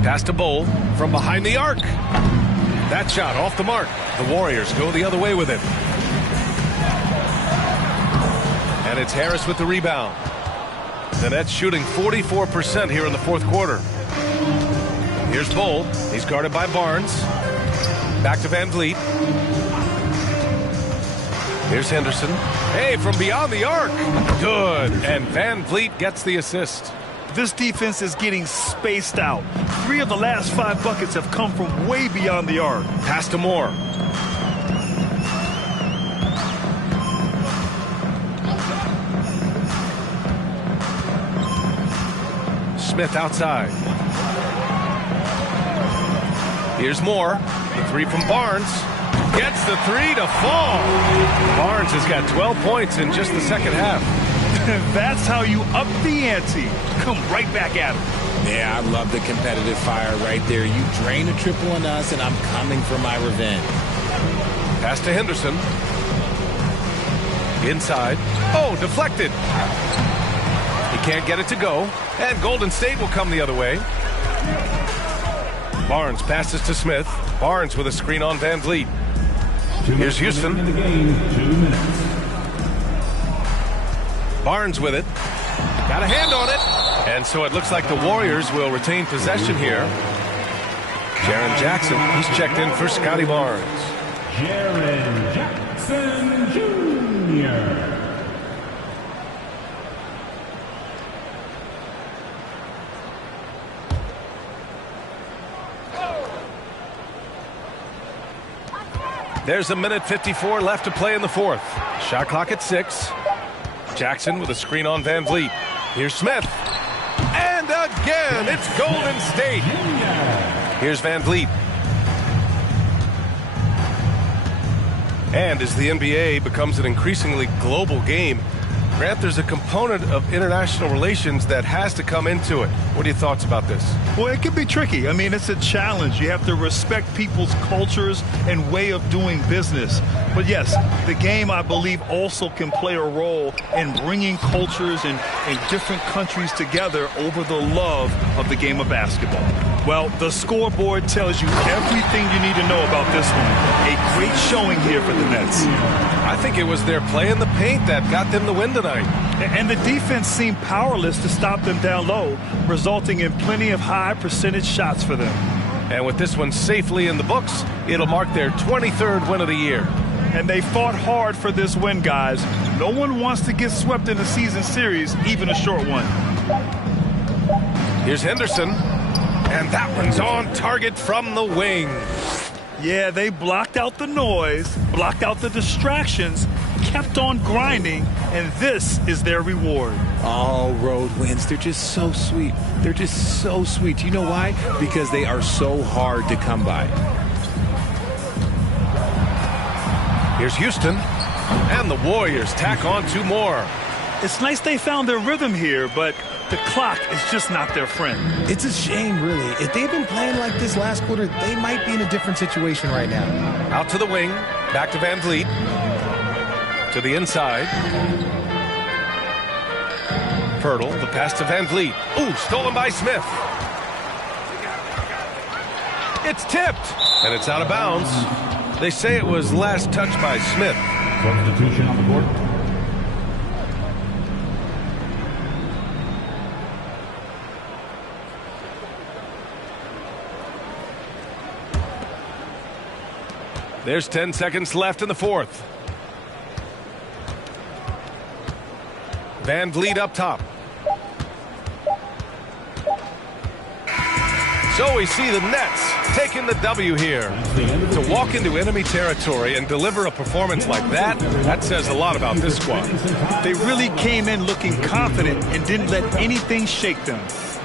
Pass to Bull from behind the arc. That shot off the mark. The Warriors go the other way with it. And it's Harris with the rebound. The Nets shooting 44% here in the fourth quarter. Here's Bull. He's guarded by Barnes. Back to Van Vliet. Here's Henderson. Hey, from beyond the arc. Good. And Van Vliet gets the assist. This defense is getting spaced out. 3 of the last 5 buckets have come from way beyond the arc. Pass to Moore. Smith outside. Here's Moore. The 3 from Barnes. Gets the 3 to fall. Barnes has got 12 points in just the second half. That's how you up the ante. Come right back at him. Yeah, I love the competitive fire right there. You drain a triple on us, and I'm coming for my revenge. Pass to Henderson. Inside. Oh, deflected. He can't get it to go, and Golden State will come the other way. Barnes passes to Smith. Barnes with a screen on Van Vliet. Here's Houston. In the game, 2 minutes. Barnes with it. Got a hand on it. And so it looks like the Warriors will retain possession here. Jaren Jackson, he's checked in for Scotty Barnes. Jaren Jackson Jr. There's a minute 54 left to play in the fourth. Shot clock at 6. Jackson with a screen on Van Vliet. Here's Smith. And again, it's Golden State. Here's Van Vliet. And as the NBA becomes an increasingly global game, Grant, there's a component of international relations that has to come into it. What are your thoughts about this? Well, it can be tricky. I mean, it's a challenge. You have to respect people's cultures and way of doing business. But yes, the game, I believe, also can play a role in bringing cultures in different countries together over the love of the game of basketball. Well, the scoreboard tells you everything you need to know about this one. A great showing here for the Nets. I think it was their play in the paint that got them the win tonight. And the defense seemed powerless to stop them down low, resulting in plenty of high percentage shots for them. And with this one safely in the books, it'll mark their 23rd win of the year. And they fought hard for this win, guys. No one wants to get swept in a season series, even a short one. Here's Henderson. And that one's on target from the wing. Yeah, they blocked out the noise, blocked out the distractions, kept on grinding, and this is their reward. All road wins. They're just so sweet. They're just so sweet. You know why? Because they are so hard to come by. Here's Houston. And the Warriors tack on 2 more. It's nice they found their rhythm here, but the clock is just not their friend. It's a shame, really. If they've been playing like this last quarter, they might be in a different situation right now. Out to the wing. Back to Van Vliet. To the inside. Pirtle, the pass to Van Vliet. Ooh, stolen by Smith. It's tipped. And it's out of bounds. They say it was last touched by Smith. Substitution on the board. There's 10 seconds left in the fourth. Van Vliet up top. So we see the Nets taking the W here. To walk into enemy territory and deliver a performance like that, that says a lot about this squad. They really came in looking confident and didn't let anything shake them.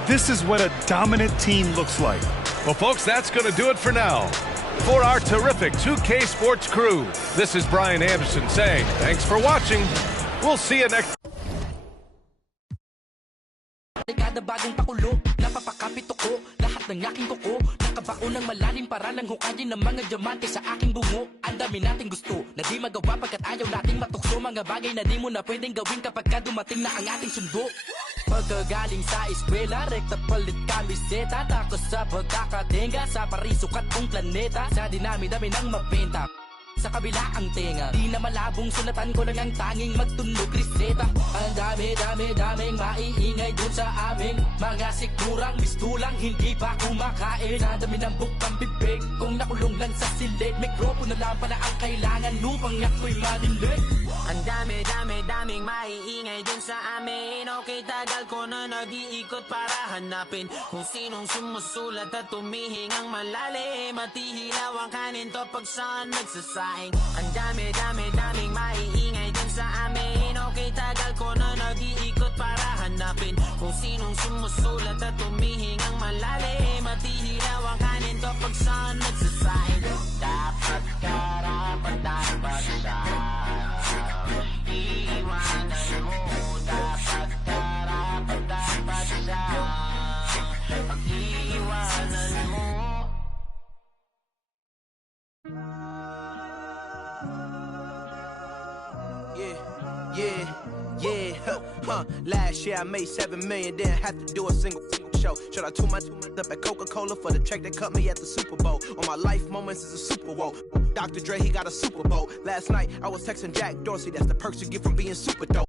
This is what a dominant team looks like. Well, folks, that's going to do it for now. For our terrific 2K Sports crew, this is Brian Anderson saying thanks for watching. We'll see you next. Kada bagong pakulo, napapakapit ako, lahat ng aking kuko, nakabaon ng malalim para lang hukayin ng mga diamante sa aking bungo. Ang dami nating gusto, na di magawa pagkat ayaw nating matukso, mga bagay na di mo na pwedeng gawin kapag ka dumating na ang ating sundo. Pagkagaling sa eskwela, rekta palit kamiseta, takos sa pagkakatenga, sa parisukat kong planeta, sa dinami-dami ng mabenta. Sa kabila ang tenga, di na malabong sulatan ko lang ang tanging magtunog reseta. Ang daming maiingay dun sa aming mga sikmurang mistulang hindi pa kumakain. Sa dami ng bukang bibig, kung nakulong lang sa silid, mikropono lang pala ang kailangan upang ako'y manilig. Ang daming maiingay dun sa amin. Okay, tagal ko na nag-iikot para hanapin kung sinong sumusulat at tumihingang malalim. At ihilaw ang kanin to pag saan nagsasaing. Ang daming maiingay dun sa amin. Okay, tagal ko na nag-iikot para hanapin kung sinong sumusulat at tumihingang malalim. At ihilaw ang kanin to pag saan nagsasaing. Dapat karapat dapat siya. Iiwanan mo, dapat karapat dapat siya. Pag-iiwanan mo. Yeah, Yeah, last year I made 7 million, didn't have to do a single show. Should I tune my up at Coca-Cola for the check that cut me at the Super Bowl? On my life moments is a Super Bowl. Dr. Dre, he got a Super Bowl. Last night I was texting Jack Dorsey, that's the perks you get from being super dope.